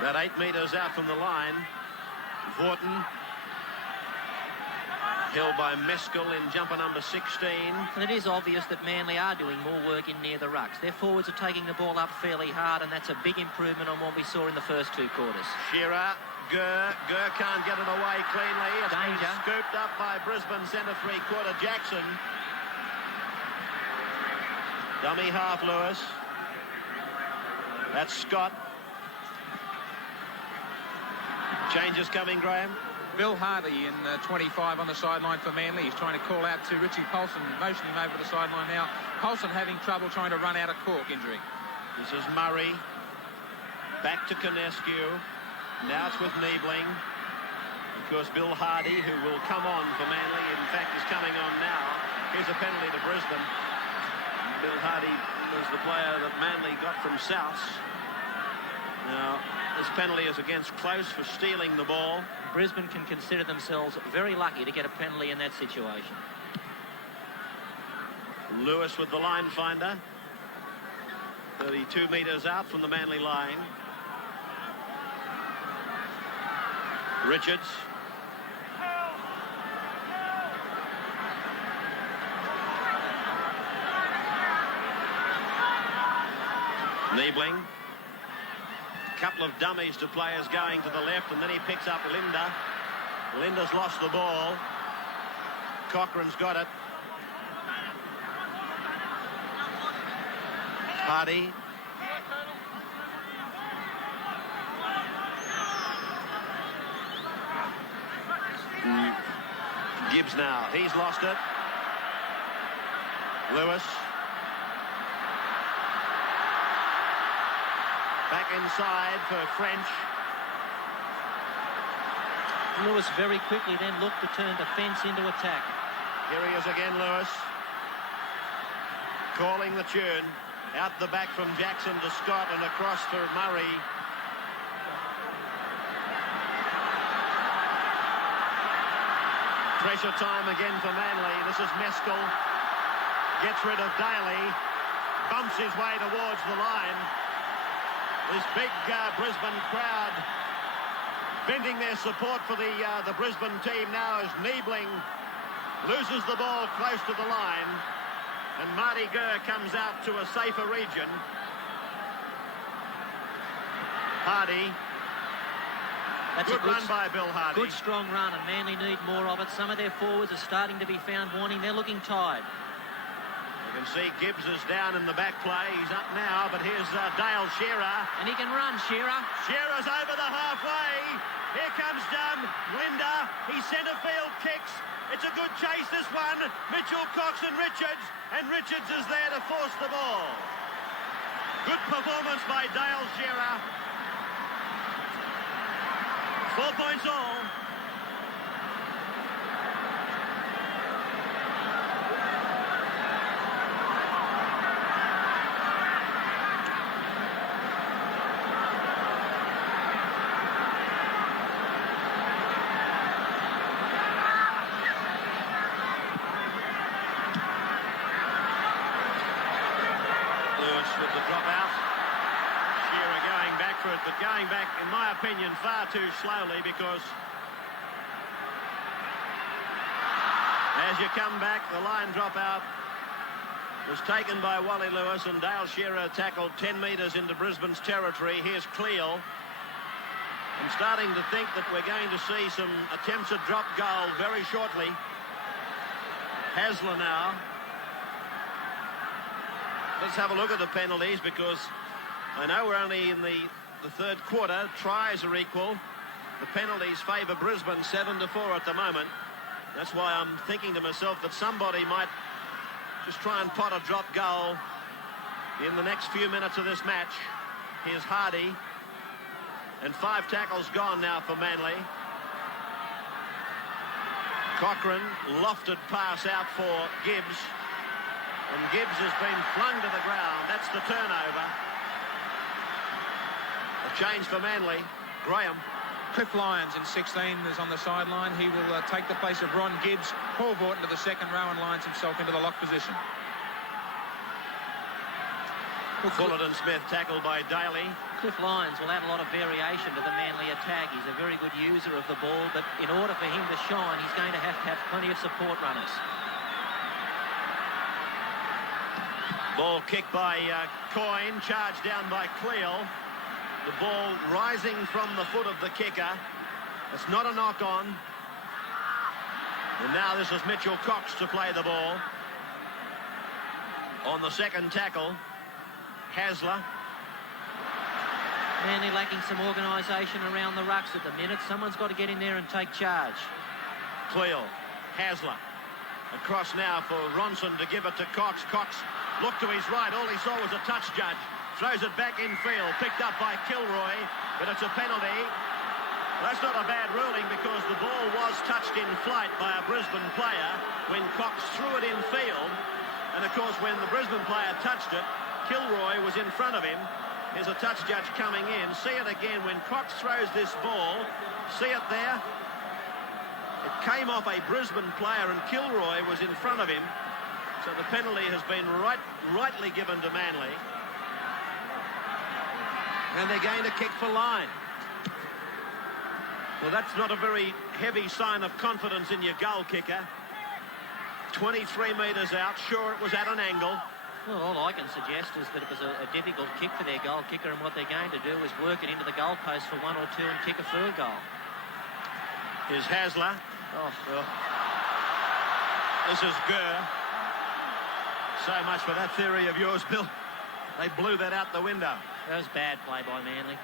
About 8 metres out from the line. Vaughton Held by Mescal in jumper number 16. And it is obvious that Manly are doing more work in near the rucks. Their forwards are taking the ball up fairly hard, and that's a big improvement on what we saw in the first 2 quarters. Shearer, Gurr can't get it away cleanly. It's been Danger. scooped up by Brisbane centre 3/4 Jackson. Dummy half Lewis. That's Scott. Changes coming, Graham. Bill Hardy in 25 on the sideline for Manly. He's trying to call out to Richie Paulson, motioning him over the sideline now. Paulson having trouble trying to run out of cork injury. This is Murray. Back to Conescu. Now it's with Niebling. Of course, Bill Hardy, who will come on for Manly, in fact, is coming on now. Here's a penalty to Brisbane. Bill Hardy was the player that Manly got from South. Now, this penalty is against Close for stealing the ball. Brisbane can consider themselves very lucky to get a penalty in that situation. Lewis with the line finder. 32 metres out from the Manly line. Richards. Niebling. Couple of dummies to players going to the left, and then he picks up Linder. Linder's lost the ball. Cochrane's got it. Hardy. Gibbs now. He's lost it. Lewis. Back inside for French. Lewis very quickly then looked to turn defence into attack. Here he is again, Lewis. Calling the tune. Out the back from Jackson to Scott and across for Murray. Pressure time again for Manly. This is Mescal. Gets rid of Daly. Bumps his way towards the line. This big Brisbane crowd venting their support for the Brisbane team now as Niebling loses the ball close to the line, and Marty Gurr comes out to a safer region. Hardy. That's good a good run by Bill Hardy. Good strong run, and Manly need more of it. Some of their forwards are starting to be found wanting. They're looking tired. You can see Gibbs is down in the back play. He's up now, but here's Dale Shearer. And he can run, Shearer. Shearer's over the halfway. Here comes Linder. He centre field kicks. It's a good chase, this one. Mitchell, Cox and Richards is there to force the ball. Good performance by Dale Shearer. 4 points all. But going back, in my opinion, far too slowly, because as you come back, the line drop out was taken by Wally Lewis, and Dale Shearer tackled 10 metres into Brisbane's territory. Here's Cleal. I'm starting to think that we're going to see some attempts at drop goal very shortly. Hasler now. Let's have a look at the penalties, because I know we're only in the third quarter. Tries are equal. The penalties favour Brisbane 7-4 at the moment. That's why I'm thinking to myself that somebody might just try and pot a drop goal in the next few minutes of this match. Here's Hardy. And 5 tackles gone now for Manly. Cochrane, lofted pass out for Gibbs. And Gibbs has been flung to the ground. That's the turnover. A change for Manly. Graham. Cliff Lyons in 16 is on the sideline. He will take the place of Ron Gibbs. Paul Borton to the second row and lines himself into the lock position. Fullerton Smith tackled by Daly. Cliff Lyons will add a lot of variation to the Manly attack. He's a very good user of the ball, but in order for him to shine, he's going to have plenty of support runners. Ball kicked by Coyne, charged down by Cleal. The ball rising from the foot of the kicker. It's not a knock-on. And now this is Mitchell Cox to play the ball. On the second tackle, Hasler. Manly lacking some organisation around the rucks at the minute. Someone's got to get in there and take charge. Cleal, Hasler. Across now for Ronson to give it to Cox. Cox looked to his right. All he saw was a touch judge. Throws it back in field. Picked up by Kilroy, but it's a penalty. That's not a bad ruling because the ball was touched in flight by a Brisbane player when Cox threw it in field. And, of course, when the Brisbane player touched it, Kilroy was in front of him. There's a touch judge coming in. See it again when Cox throws this ball. See it there? It came off a Brisbane player and Kilroy was in front of him. So the penalty has been rightly given to Manly. And they're going to kick for line. Well, that's not a very heavy sign of confidence in your goal kicker. 23 metres out. Sure, it was at an angle. Well, all I can suggest is that it was a difficult kick for their goal kicker, and what they're going to do is work it into the goalpost for 1 or 2 and kick a third goal. Here's Hasler. Oh. This is Gurr. So much for that theory of yours, Bill. They blew that out the window. That was bad play by Manly.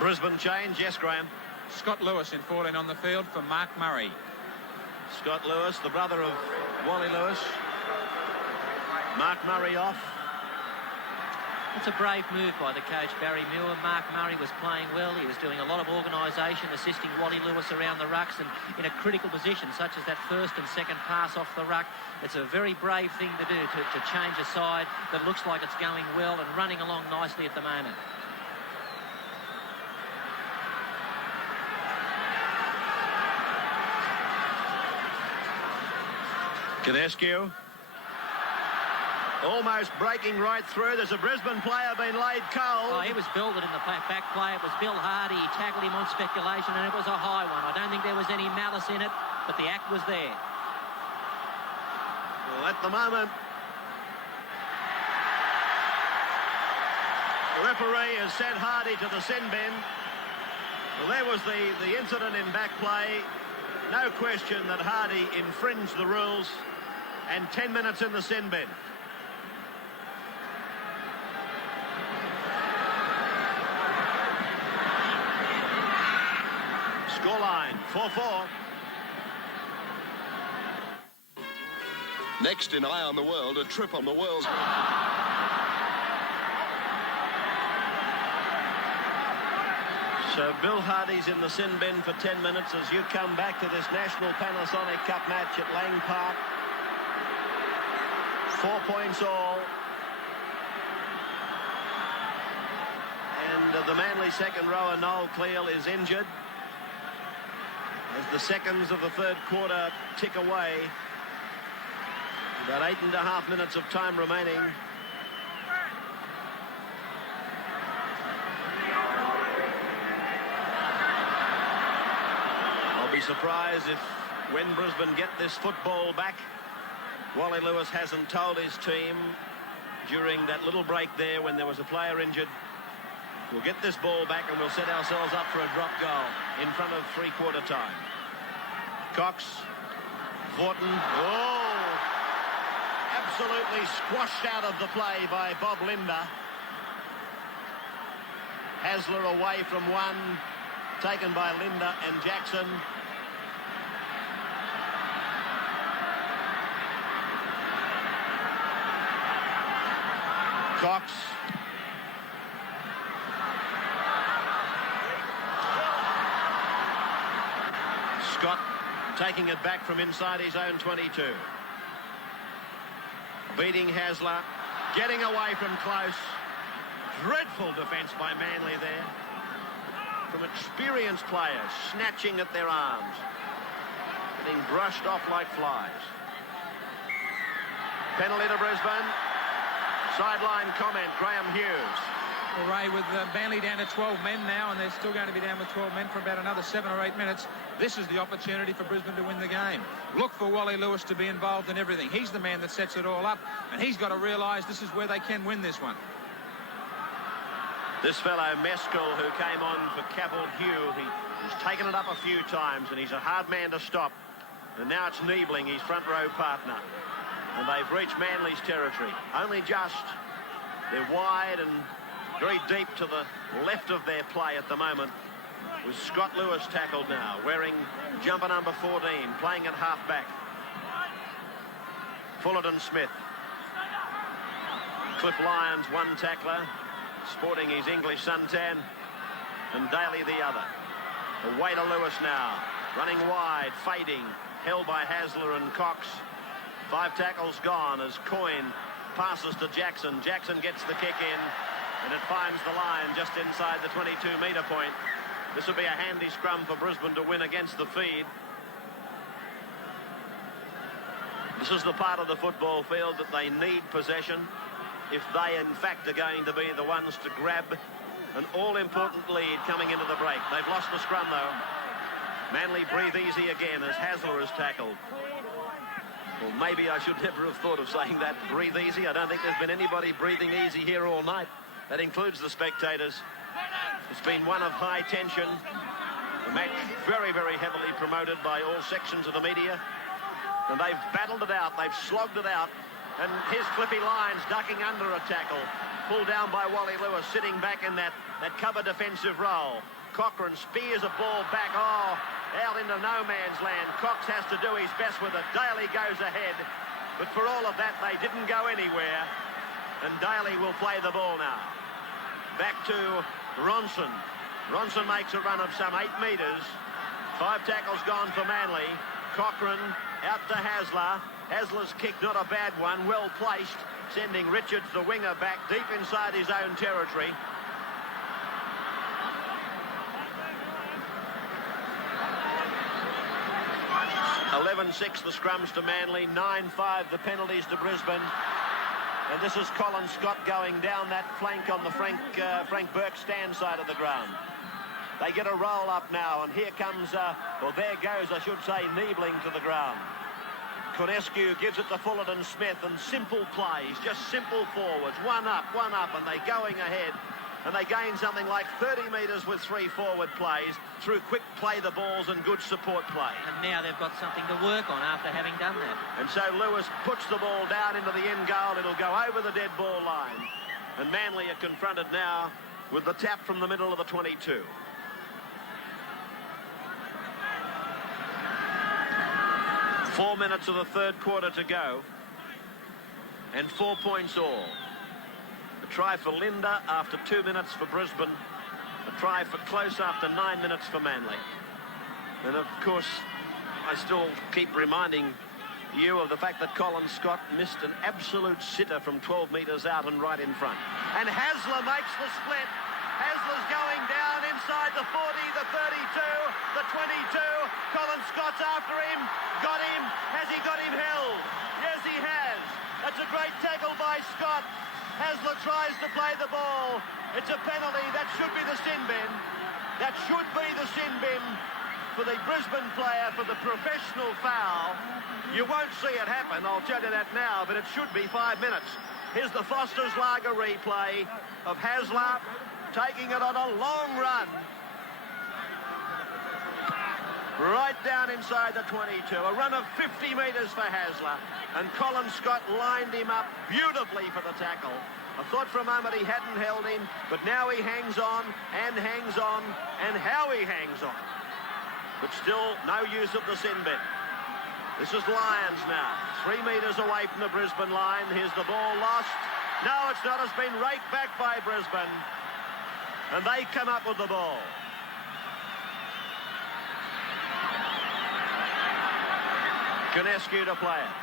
Brisbane change, yes, Graham. Scott Lewis in 14 on the field for Mark Murray. Scott Lewis, the brother of Wally Lewis. Mark Murray off. It's a brave move by the coach, Barry Muir. Mark Murray was playing well. He was doing a lot of organisation, assisting Wally Lewis around the rucks and in a critical position, such as that first and second pass off the ruck. It's a very brave thing to do, to change a side that looks like it's going well and running along nicely at the moment. Cadescu. Almost breaking right through. There's a Brisbane player being laid cold. Oh, he was belted in the back play. It was Bill Hardy. He tackled him on speculation, and it was a high one. I don't think there was any malice in it, but the act was there. Well, at the moment, the referee has sent Hardy to the sin bin. Well, there was the incident in back play. No question that Hardy infringed the rules, and 10 minutes in the sin bin. Scoreline 4-4. Next in Eye on the World, a trip on the world's... So Bill Hardy's in the sin bin for 10 minutes as you come back to this National Panasonic Cup match at Lang Park. 4 points all. And the Manly second rower, Noel Cleal, is injured. As the seconds of the third quarter tick away. About 8.5 minutes of time remaining. I'll be surprised if when Brisbane get this football back, Wally Lewis hasn't told his team during that little break there when there was a player injured, we'll get this ball back and we'll set ourselves up for a drop goal in front of three-quarter time. Cox, Vorton, absolutely squashed out of the play by Bob Linder. Hasler away from one, taken by Linder and Jackson. Cox. Scott taking it back from inside his own 22. Beating Hasler, getting away from close. Dreadful defence by Manly there. From experienced players, snatching at their arms. Getting brushed off like flies. Penalty to Brisbane. Sideline comment, Graham Hughes. Well, Ray, with Manly down to 12 men now, and they're still going to be down with 12 men for about another 7 or 8 minutes, this is the opportunity for Brisbane to win the game. Look for Wally Lewis to be involved in everything. He's the man that sets it all up, and he's got to realise this is where they can win this one. This fellow, Meskel, who came on for Cavill Hugh, he's taken it up a few times, and he's a hard man to stop. And now it's Niebling, his front row partner. And they've reached Manly's territory. Only just. They're wide and very deep to the left of their play at the moment. With Scott Lewis tackled now, wearing jumper number 14, playing at half-back. Fullerton Smith. Cliff Lyons, one tackler, sporting his English suntan, and Daly the other. Away to Lewis now, running wide, fading, held by Hasler and Cox. 5 tackles gone as Coyne passes to Jackson. Jackson gets the kick in, and it finds the line just inside the 22-metre point. This will be a handy scrum for Brisbane to win against the feed. This is the part of the football field that they need possession if they, in fact, are going to be the ones to grab an all-important lead coming into the break. They've lost the scrum, though. Manly breathe easy again as Hasler is tackled. Well, maybe I should never have thought of saying that, breathe easy. I don't think there's been anybody breathing easy here all night. That includes the spectators. It's been one of high tension. The match very, very heavily promoted by all sections of the media. And they've battled it out. They've slogged it out. And here's Clippy Lyons ducking under a tackle. Pulled down by Wally Lewis, sitting back in that cover defensive role. Cochrane spears a ball back. Oh, out into no man's land. Cox has to do his best with it. Daly goes ahead. But for all of that, they didn't go anywhere. And Daly will play the ball now. Back to Ronson. Ronson makes a run of some 8 metres. 5 tackles gone for Manly. Cochrane out to Hasler. Hasler's kick, not a bad one, well placed, sending Richards, the winger, back deep inside his own territory. (11-6) the scrums to Manly, 9-5 the penalties to Brisbane. And this is Colin Scott going down that flank on the Frank Burke stand side of the ground. They get a roll up now, and here comes, well, there goes, I should say, Niebling to the ground. Conescu gives it to Fullerton Smith, and simple plays, just simple forwards, one up, and they're going ahead. And they gain something like 30 metres with 3 forward plays through quick play the balls and good support play. And now they've got something to work on after having done that. And so Lewis puts the ball down into the end goal. It'll go over the dead ball line. And Manly are confronted now with the tap from the middle of the 22. Four minutes of the third quarter to go. And 4 points all. A try for Linda after 2 minutes for Brisbane. A try for Close after 9 minutes for Manly. And of course, I still keep reminding you of the fact that Colin Scott missed an absolute sitter from 12 metres out and right in front. And Hasler makes the split. Hasler's going down inside the 40, the 32, the 22. Colin Scott's after him. Got him. Has he got him held? Yes, he has. That's a great tackle by Scott. Hasler tries to play the ball. It's a penalty. That should be the sin bin. That should be the sin bin for the Brisbane player for the professional foul. You won't see it happen, I'll tell you that now, but it should be 5 minutes. Here's the Foster's Lager replay of Hasler taking it on a long run. Right down inside the 22. A run of 50 metres for Hasler. And Colin Scott lined him up beautifully for the tackle. I thought for a moment he hadn't held him, but now he hangs on, and how he hangs on. But still, no use of the sin bin. This is Lyons now. 3 metres away from the Brisbane line. Here's the ball lost. No, it's not. It's been raked back by Brisbane. And they come up with the ball. Conescu to play it.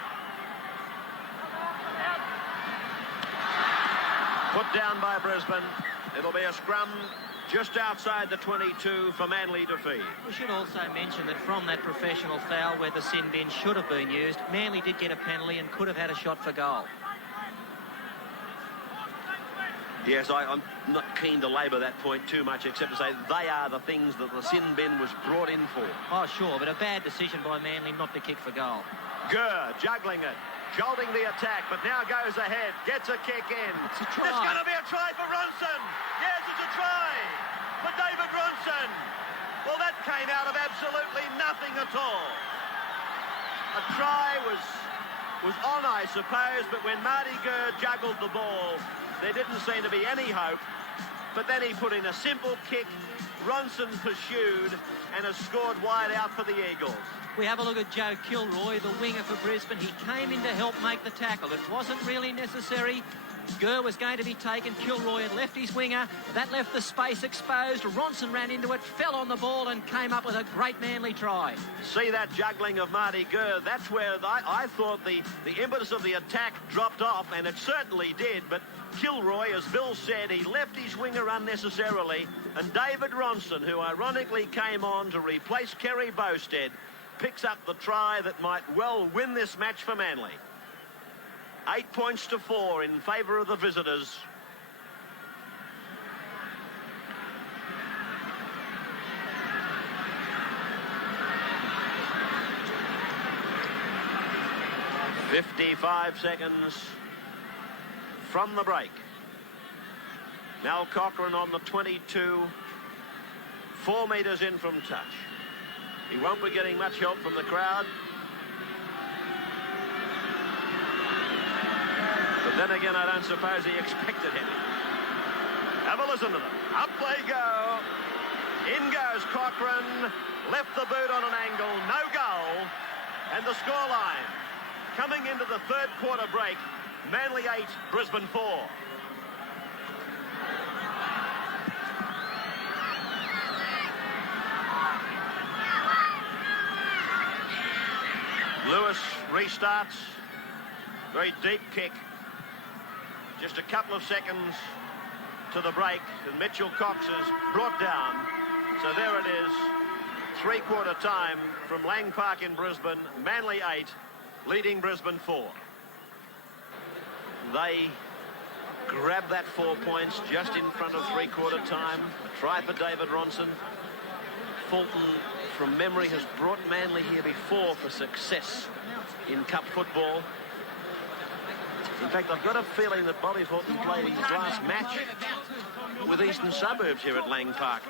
Put down by Brisbane. It'll be a scrum just outside the 22 for Manly to feed. We should also mention that from that professional foul where the sin bin should have been used, Manly did get a penalty and could have had a shot for goal. Yes, I'm not keen to labour that point too much, except to say they are the things that the sin bin was brought in for. Oh, sure, but a bad decision by Manly not to kick for goal. Gurr juggling it, jolting the attack, but now goes ahead, gets a kick in. It's a try. It's going to be a try for Ronson. Yes, it's a try for David Ronson. Well, that came out of absolutely nothing at all. A try was on, I suppose, but when Marty Gurr juggled the ball, there didn't seem to be any hope. But then he put in a simple kick. Ronson pursued and has scored wide out for the Eagles. We have a look at Joe Kilroy, the winger for Brisbane. He came in to help make the tackle. It wasn't really necessary. Gurr was going to be taken. Kilroy had left his winger. That left the space exposed. Ronson ran into it, fell on the ball and came up with a great Manly try. See that juggling of Marty Gurr? That's where I thought the impetus of the attack dropped off, and it certainly did. But Kilroy, as Bill said, he left his winger unnecessarily. And David Ronson, who ironically came on to replace Kerry Bowstead, picks up the try that might well win this match for Manly. 8 points to 4 in favour of the visitors. "55 seconds from the break. Mal Cochrane on the 22, 4 metres in from touch. He won't be getting much help from the crowd. But then again, I don't suppose he expected any. Have a listen to them. Up they go. In goes Cochrane. Left the boot on an angle. No goal. And the scoreline. Coming into the third quarter break, Manly 8, Brisbane 4. Lewis restarts. Very deep kick. Just a couple of seconds to the break, and Mitchell Cox is brought down. So there it is, three-quarter time from Lang Park in Brisbane. Manly 8, leading Brisbane 4. They grab that 4 points just in front of three-quarter time. A try for David Ronson. Fulton, from memory, has brought Manly here before for success in cup football. In fact, I've got a feeling that Bobby Fulton played his last match with Eastern Suburbs here at Lang Park.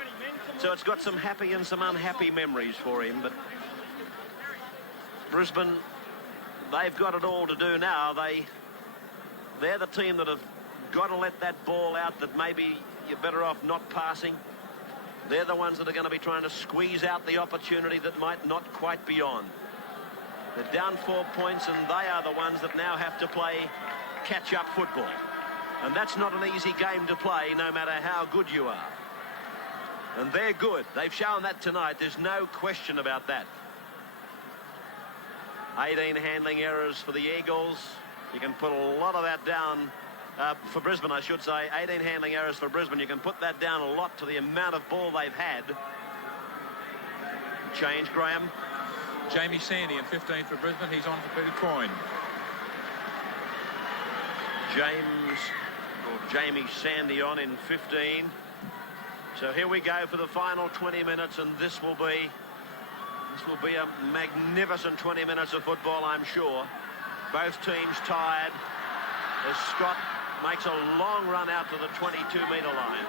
So it's got some happy and some unhappy memories for him. But Brisbane, they've got it all to do now. They're the team that have got to let that ball out that maybe you're better off not passing. They're the ones that are going to be trying to squeeze out the opportunity that might not quite be on. They're down 4 points, and they are the ones that now have to play catch-up football. And that's not an easy game to play, no matter how good you are. And they're good. They've shown that tonight. There's no question about that. 18 handling errors for the Eagles. You can put a lot of that down for Brisbane, I should say. 18 handling errors for Brisbane. You can put that down a lot to the amount of ball they've had. Change, Graham. Jamie Sandy in 15 for Brisbane. He's on for Peter Coyne. Jamie Sandy on in 15. So here we go for the final 20 minutes, and this will be a magnificent 20 minutes of football, I'm sure. Both teams tired as Scott makes a long run out to the 22-metre line.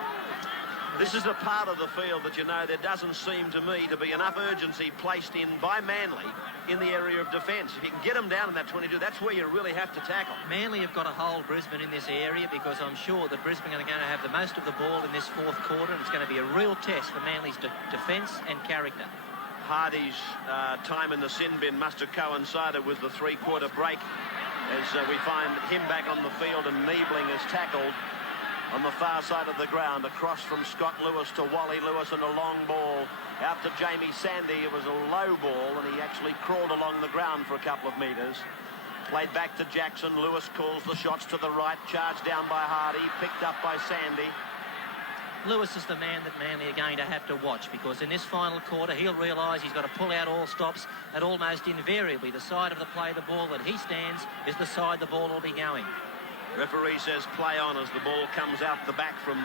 This is the part of the field that, you know, there doesn't seem to me to be enough urgency placed in by Manly in the area of defence. If you can get them down in that 22, that's where you really have to tackle. Manly have got to hold Brisbane in this area, because I'm sure that Brisbane are going to have the most of the ball in this fourth quarter, and it's going to be a real test for Manly's defence and character. Hardy's time in the sin bin must have coincided with the three-quarter break, as we find him back on the field, and Niebling is tackled on the far side of the ground, across from Scott Lewis to Wally Lewis, and a long ball out to Jamie Sandy. It was a low ball, and he actually crawled along the ground for a couple of metres. Played back to Jackson. Lewis calls the shots to the right, charged down by Hardy, picked up by Sandy. Lewis is the man that Manly are going to have to watch, because in this final quarter he'll realise he's got to pull out all stops, and almost invariably the side of the play the ball that he stands is the side the ball will be going. Referee says play on as the ball comes out the back from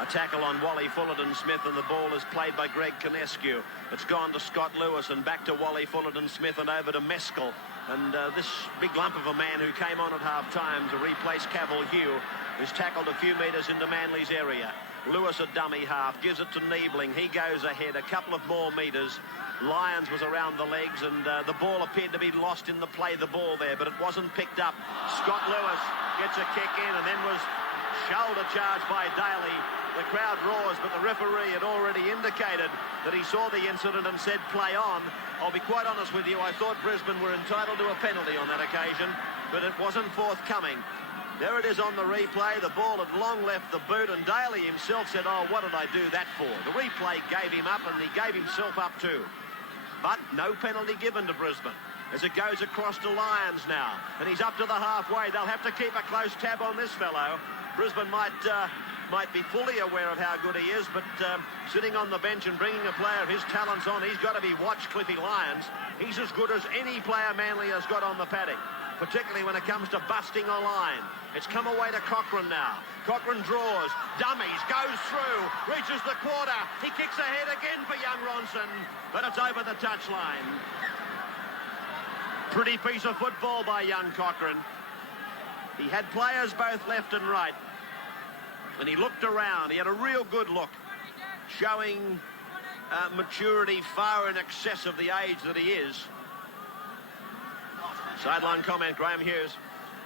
a tackle on Wally Fullerton-Smith, and the ball is played by Greg Conescu. It's gone to Scott Lewis and back to Wally Fullerton-Smith and over to Meskel. And this big lump of a man who came on at half-time to replace Cavill Hugh is tackled a few metres into Manly's area. Lewis, a dummy half, gives it to Niebling. He goes ahead a couple of more metres. Lyons was around the legs, and the ball appeared to be lost in the play the ball there, but it wasn't picked up. Scott Lewis gets a kick in and then was shoulder charged by Daly. The crowd roars, but the referee had already indicated that he saw the incident and said play on. I'll be quite honest with you, I thought Brisbane were entitled to a penalty on that occasion, but it wasn't forthcoming. There it is on the replay. The ball had long left the boot, and Daly himself said, oh, what did I do that for? The replay gave him up, and he gave himself up too. But no penalty given to Brisbane as it goes across to Lyons now, and he's up to the halfway. They'll have to keep a close tab on this fellow. Brisbane might be fully aware of how good he is, but sitting on the bench and bringing a player of his talents on, he's got to be watched, Cliffy Lyons. He's as good as any player Manly has got on the paddock, particularly when it comes to busting a line. It's come away to Cochrane now. Cochrane draws, dummies, goes through, reaches the quarter. He kicks ahead again for young Ronson, but it's over the touchline. Pretty piece of football by young Cochrane. He had players both left and right, and he looked around. He had a real good look, showing maturity far in excess of the age that he is. Sideline comment, Graham Hughes.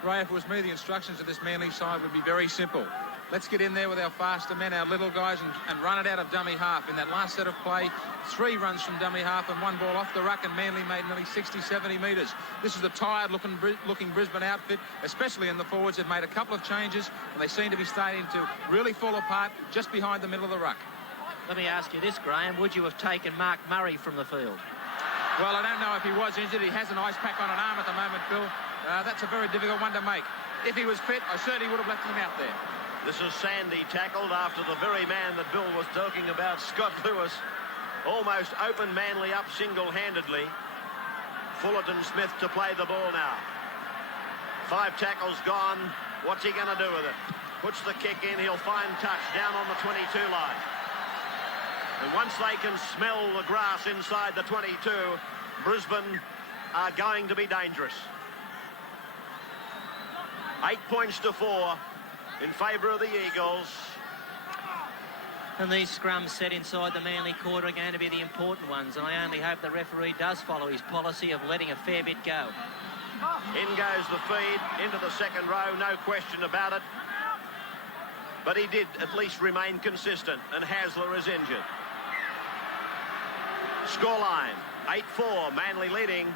Ray, if it was me, the instructions to this Manly side would be very simple. Let's get in there with our faster men, our little guys, and run it out of dummy half. In that last set of play, 3 runs from dummy half and 1 ball off the ruck, and Manly made nearly 60, 70 metres. This is a tired-looking Brisbane outfit, especially in the forwards. They've made a couple of changes, and they seem to be starting to really fall apart just behind the middle of the ruck. Let me ask you this, Graham. Would you have taken Mark Murray from the field? Well, I don't know if he was injured. He has an ice pack on an arm at the moment, Bill. That's a very difficult one to make. If he was fit, I certainly would have left him out there. This is Sandy tackled after the very man that Bill was talking about, Scott Lewis. Almost opened Manly up single-handedly. Fullerton-Smith to play the ball now. 5 tackles gone. What's he going to do with it? Puts the kick in. He'll find touch down on the 22 line. And once they can smell the grass inside the 22, Brisbane are going to be dangerous. 8 points to 4 in favour of the Eagles. And these scrums set inside the Manly quarter are going to be the important ones, and I only hope the referee does follow his policy of letting a fair bit go. In goes the feed into the second row, no question about it. But he did at least remain consistent, and Hasler is injured. Scoreline, 8-4, Manly leading.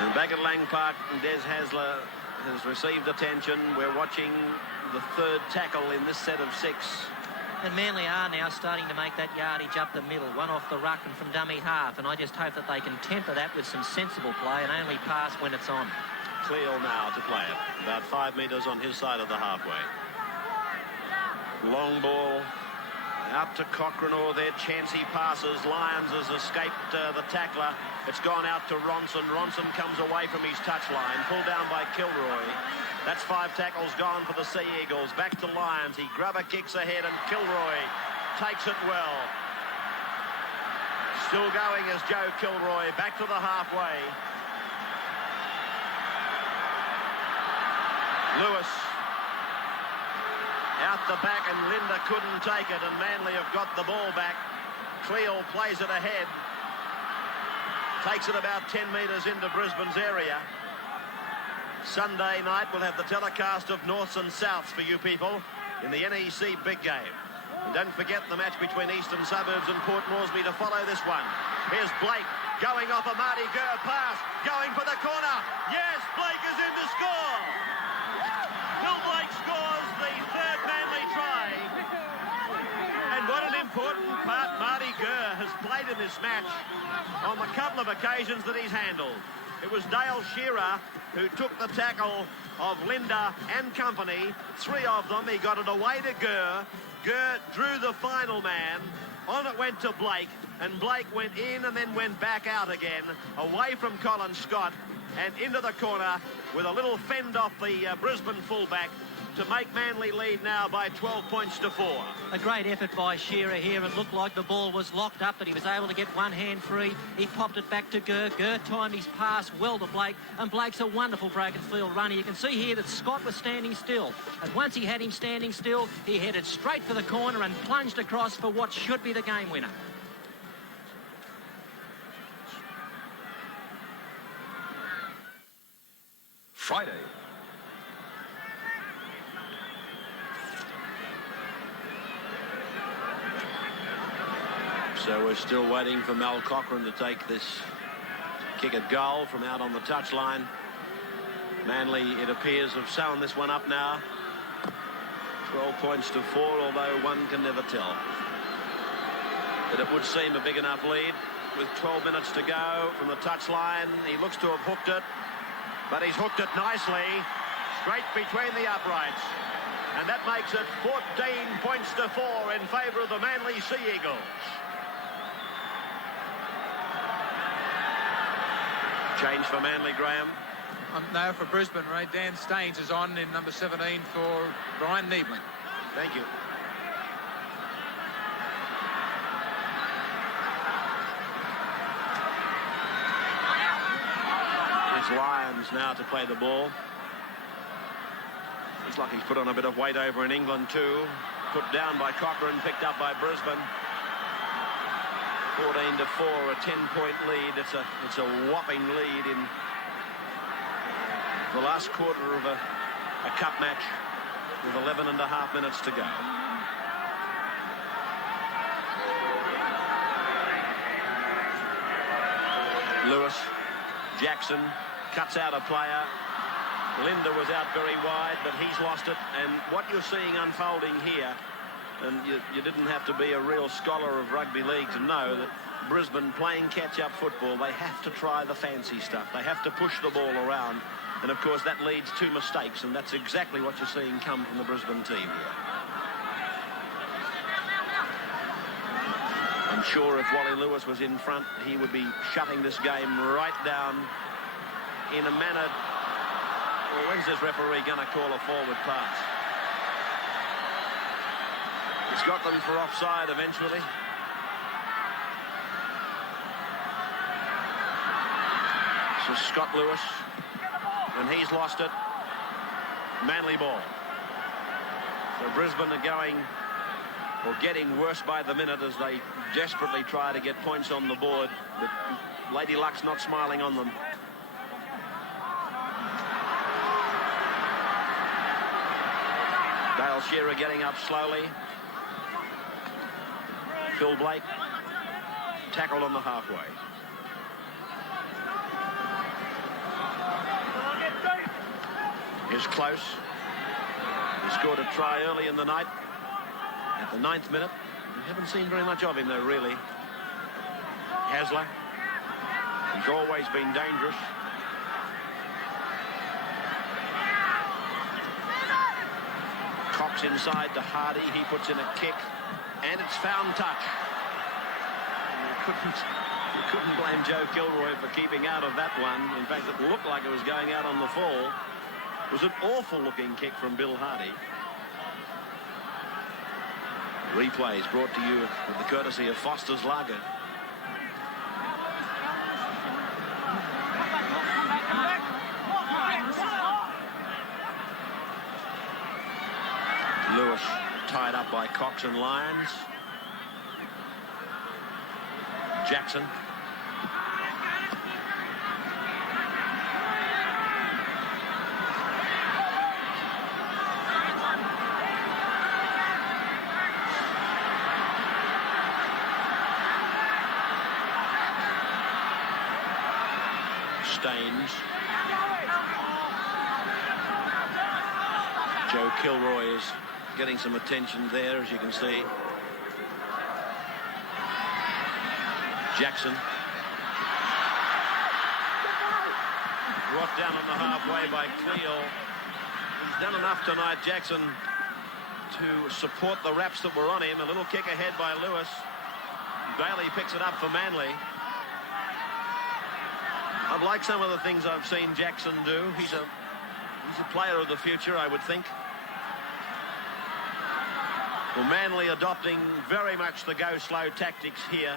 And back at Lang Park, Des Hasler has received attention. We're watching the 3rd tackle in this set of 6. And Manly are now starting to make that yardage up the middle, one off the ruck and from dummy half, and I just hope that they can temper that with some sensible play and only pass when it's on. Cleal now to play it, about 5 metres on his side of the halfway. Long ball out to Cochrane, or their chancy passes. Lyons has escaped the tackler. It's gone out to Ronson. Ronson comes away from his touchline, pulled down by Kilroy. That's 5 tackles gone for the Sea Eagles. Back to Lyons. He grubber kicks ahead, and Kilroy takes it well. Still going is Joe Kilroy, back to the halfway. Lewis out the back, and Linda couldn't take it, and Manly have got the ball back. Cleal plays it ahead. Takes it about 10 metres into Brisbane's area. Sunday night we'll have the telecast of Norths and Souths for you people in the NEC big game. And don't forget the match between Eastern Suburbs and Port Moresby to follow this one. Here's Blake going off a Marty Gurr pass, going for the corner. Yes, Blake is in to score. Phil Blake scores the third Manly try. And what an important part Marty Gurr has played in this match on the couple of occasions that he's handled. It was Dale Shearer who took the tackle of Linda and company. Three of them. He got it away to Gurr. Gurr drew the final man. On it went to Blake, and Blake went in and then went back out again, away from Colin Scott and into the corner with a little fend off the Brisbane fullback to make Manly lead now by 12 points to 4. A great effort by Shearer here. It looked like the ball was locked up, but he was able to get one hand free. He popped it back to Gurr. Gurr timed his pass well to Blake, and Blake's a wonderful break and field runner. You can see here that Scott was standing still, and once he had him standing still, he headed straight for the corner and plunged across for what should be the game winner. Friday. So we're still waiting for Mal Cochran to take this kick at goal from out on the touchline. Manly, it appears, have sewn this one up now. 12 points to 4, although one can never tell. But it would seem a big enough lead with 12 minutes to go from the touchline. He looks to have hooked it, but he's hooked it nicely, straight between the uprights. And that makes it 14 points to 4 in favour of the Manly Sea Eagles. Change for Manly, Graham. No, for Brisbane, Ray. Dan Staines is on in number 17 for Brian Niebling. Thank you. It's Lyons now to play the ball. Looks like he's put on a bit of weight over in England too. Put down by Cochran, picked up by Brisbane. 14 to 4, a 10-point lead. It's a whopping lead in the last quarter of a cup match with 11.5 minutes to go. Lewis, Jackson cuts out a player. Linda was out very wide, but he's lost it. And what you're seeing unfolding here, and you didn't have to be a real scholar of rugby league to know that Brisbane playing catch-up football, they have to try the fancy stuff. They have to push the ball around. And, of course, that leads to mistakes, and that's exactly what you're seeing come from the Brisbane team here. I'm sure if Wally Lewis was in front, he would be shutting this game right down in a manner. Well, when's this referee going to call a forward pass? He's got them for offside eventually. So Scott Lewis, and he's lost it. Manly ball. So Brisbane are going, or getting worse by the minute as they desperately try to get points on the board, but Lady Luck's not smiling on them. Dale Shearer getting up slowly. Phil Blake tackled on the halfway. Here's Close. He scored a try early in the night at the 9th minute. We haven't seen very much of him though, really. Hasler. He's always been dangerous. Cox inside to Hardy. He puts in a kick. And it's found touch. You couldn't blame Joe Kilroy for keeping out of that one. In fact, it looked like it was going out on the fall. It was an awful-looking kick from Bill Hardy. Replays brought to you with the courtesy of Foster's Lager. tied up by Cox and Lyons. Jackson. Staines. Joe Kilroy is getting some attention there, as you can see. Jackson. Brought down on the halfway by Cleal. He's done enough tonight, Jackson, to support the wraps that were on him. A little kick ahead by Lewis. Bailey picks it up for Manly. I've liked some of the things I've seen Jackson do. He's a player of the future, I would think. Well, Manly adopting very much the go slow tactics here.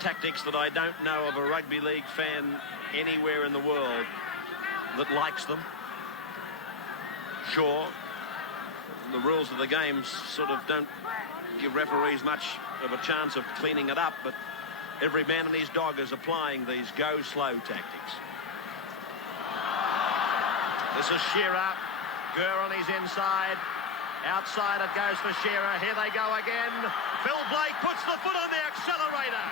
Tactics that I don't know of a rugby league fan anywhere in the world that likes them. Sure, the rules of the game sort of don't give referees much of a chance of cleaning it up, but every man and his dog is applying these go slow tactics. This is Shearer. Gurr on his inside. Outside it goes for Shearer. Here they go again. Phil Blake puts the foot on the accelerator.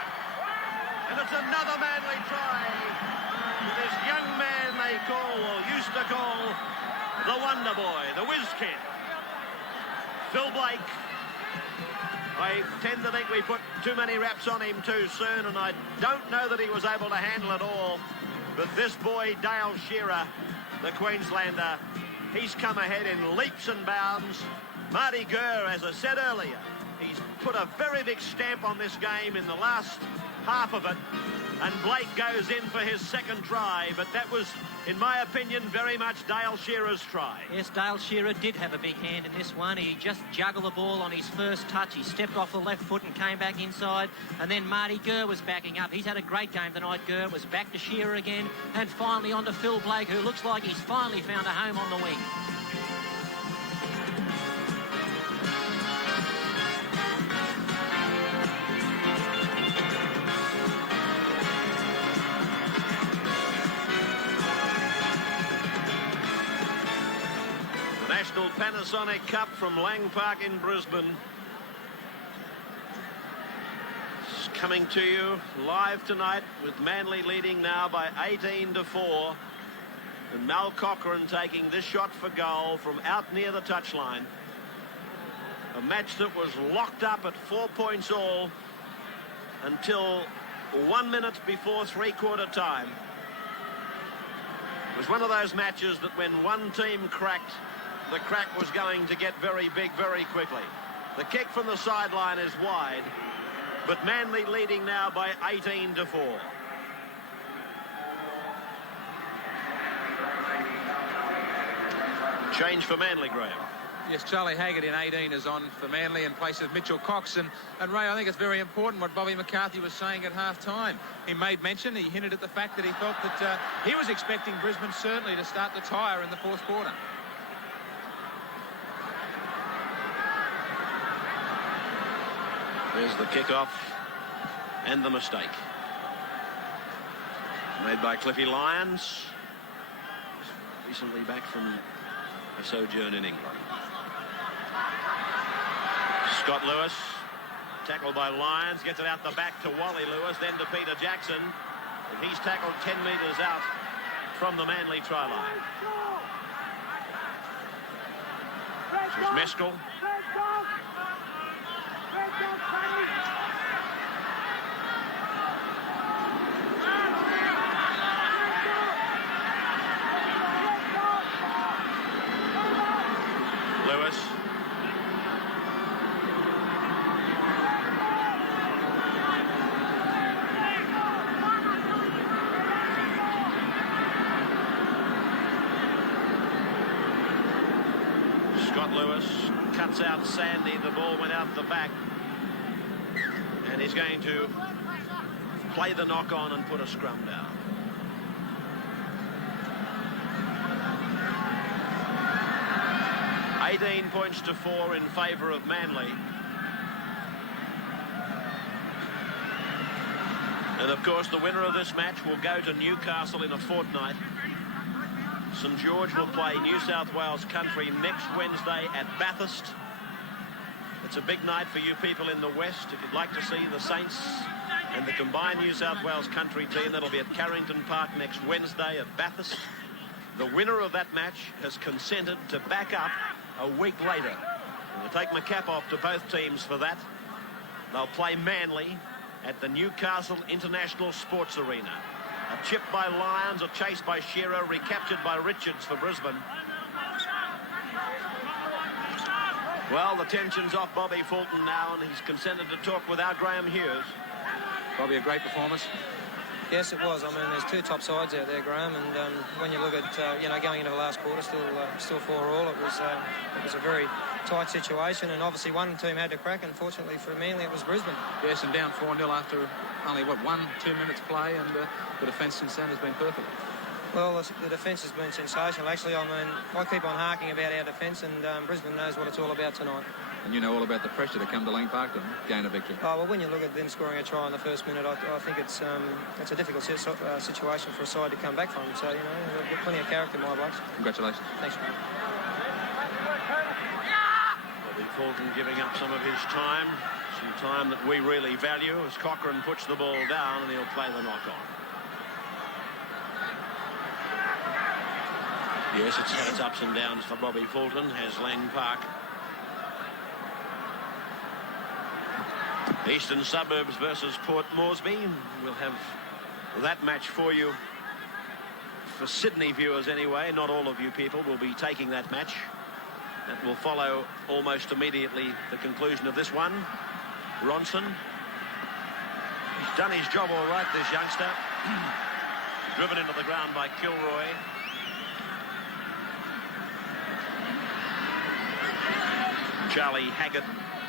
And it's another Manly try. This young man they call, or used to call, the Wonder Boy, the Whiz Kid. Phil Blake. I tend to think we put too many wraps on him too soon, and I don't know that he was able to handle it all. But this boy, Dale Shearer, the Queenslander, he's come ahead in leaps and bounds. Marty Gurr, as I said earlier, he's put a very big stamp on this game in the last half of it. And Blake goes in for his second try, but that was, in my opinion, very much Dale Shearer's try. Yes, Dale Shearer did have a big hand in this one. He just juggled the ball on his first touch. He stepped off the left foot and came back inside. And then Marty Gurr was backing up. He's had a great game tonight, Gurr. Was back to Shearer again. And finally on to Phil Blake, who looks like he's finally found a home on the wing. National Panasonic Cup from Lang Park in Brisbane. It's coming to you live tonight with Manly leading now by 18-4. And Mal Cochrane taking this shot for goal from out near the touchline. A match that was locked up at 4 points all until 1 minute before three-quarter time. It was one of those matches that when one team cracked, the crack was going to get very big very quickly. The kick from the sideline is wide, but Manly leading now by 18-4. Change for Manly, Graham. Yes, Charlie Haggart in 18 is on for Manly in place of Mitchell Cox. And Ray, I think it's very important what Bobby McCarthy was saying at half-time. He made mention, he hinted at the fact that he felt that he was expecting Brisbane certainly to start to tire in the fourth quarter. There's the kickoff and the mistake. Made by Cliffy Lyons. Recently back from a sojourn in England. Scott Lewis. Tackled by Lyons. Gets it out the back to Wally Lewis. Then to Peter Jackson. And he's tackled 10 metres out from the Manly try line. This is Meskel. Lewis. Scott Lewis cuts out Sandy. The ball went out the back. And he's going to play the knock on and put a scrum down. 18 points to 4 in favour of Manly. And of course the winner of this match will go to Newcastle in a fortnight. St George will play New South Wales Country next Wednesday at Bathurst. It's a big night for you people in the West. If you'd like to see the Saints and the combined New South Wales Country team, that'll be at Carrington Park next Wednesday at Bathurst. The winner of that match has consented to back up a week later. And I take my cap off to both teams for that. They'll play Manly at the Newcastle International Sports Arena. A chip by Lyons, a chase by Shearer, recaptured by Richards for Brisbane. Well, the tension's off Bobby Fulton now, and he's consented to talk with our Graham Hughes. Probably a great performance. Yes, it was. I mean, there's two top sides out there, Graham, and when you look at, going into the last quarter, still 4-4, it was a very tight situation, and obviously one team had to crack, and fortunately for Manly, it was Brisbane. Yes, and down 4-0 after only, 1-2 minutes play, and the defence since then has been perfect. Well, the defence has been sensational. Actually, I mean, I keep on harking about our defence, and Brisbane knows what it's all about tonight. And you know all about the pressure to come to Lang Park to gain a victory. Oh, well, when you look at them scoring a try in the first minute, I think it's a difficult situation for a side to come back from. So, they've got plenty of character, my blokes. Congratulations. Thanks, mate. Bobby Fulton giving up some of his time that we really value as Cochrane puts the ball down, and he'll play the knock-on. Yes, it's had its ups and downs for Bobby Fulton, has Lang Park. Eastern Suburbs versus Port Moresby. We'll have that match for you. For Sydney viewers anyway, not all of you people will be taking that match. That will follow almost immediately the conclusion of this one. Ronson. He's done his job all right, this youngster. Driven into the ground by Kilroy. Charlie Haggett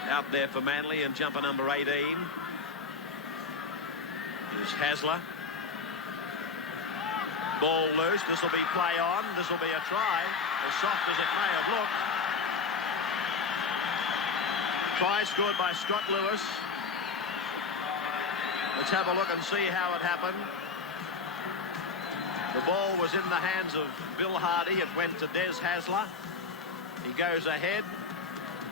out there for Manly, and jumper number 18 is Hasler. Ball loose. This will be play on. This will be a try, as soft as it may have looked. Try scored by Scott Lewis. Let's have a look and see how it happened. The ball was in the hands of Bill Hardy. It went to Des Hasler. He goes ahead.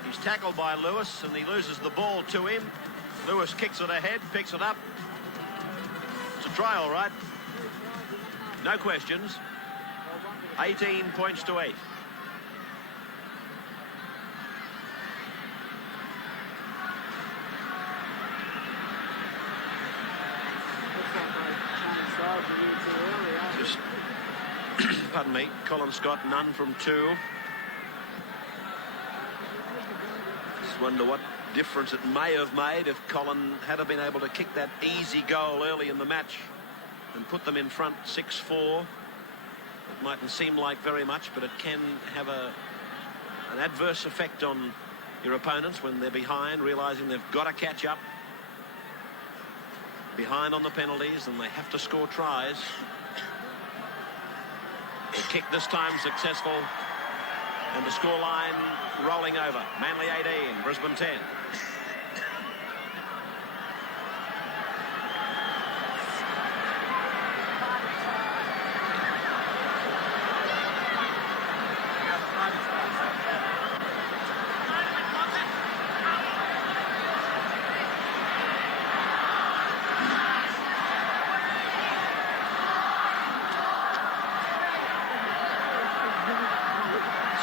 He's tackled by Lewis, and he loses the ball to him. Lewis kicks it ahead, picks it up. It's a try, all right. No questions. 18 points to 8. Just, pardon me, Colin Scott, none from 2. Wonder what difference it may have made if Colin had been able to kick that easy goal early in the match and put them in front 6-4. It mightn't seem like very much, but it can have an adverse effect on your opponents when they're behind, realizing they've got to catch up. Behind on the penalties, and they have to score tries. The kick this time successful. And the scoreline rolling over. Manly 18, Brisbane 10.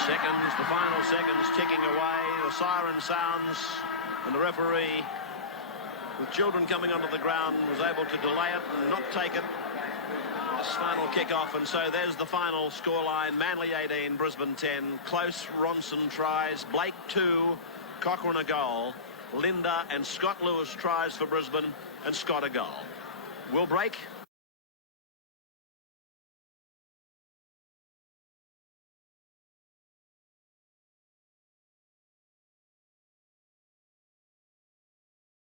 Seconds, the final seconds ticking away. The siren sounds, and the referee, with children coming onto the ground, was able to delay it and not take it. This final kick-off, and so there's the final scoreline. Manly 18, Brisbane 10. Close Ronson tries. Blake 2, Cochrane a goal. Linda and Scott Lewis tries for Brisbane, and Scott a goal. We'll break.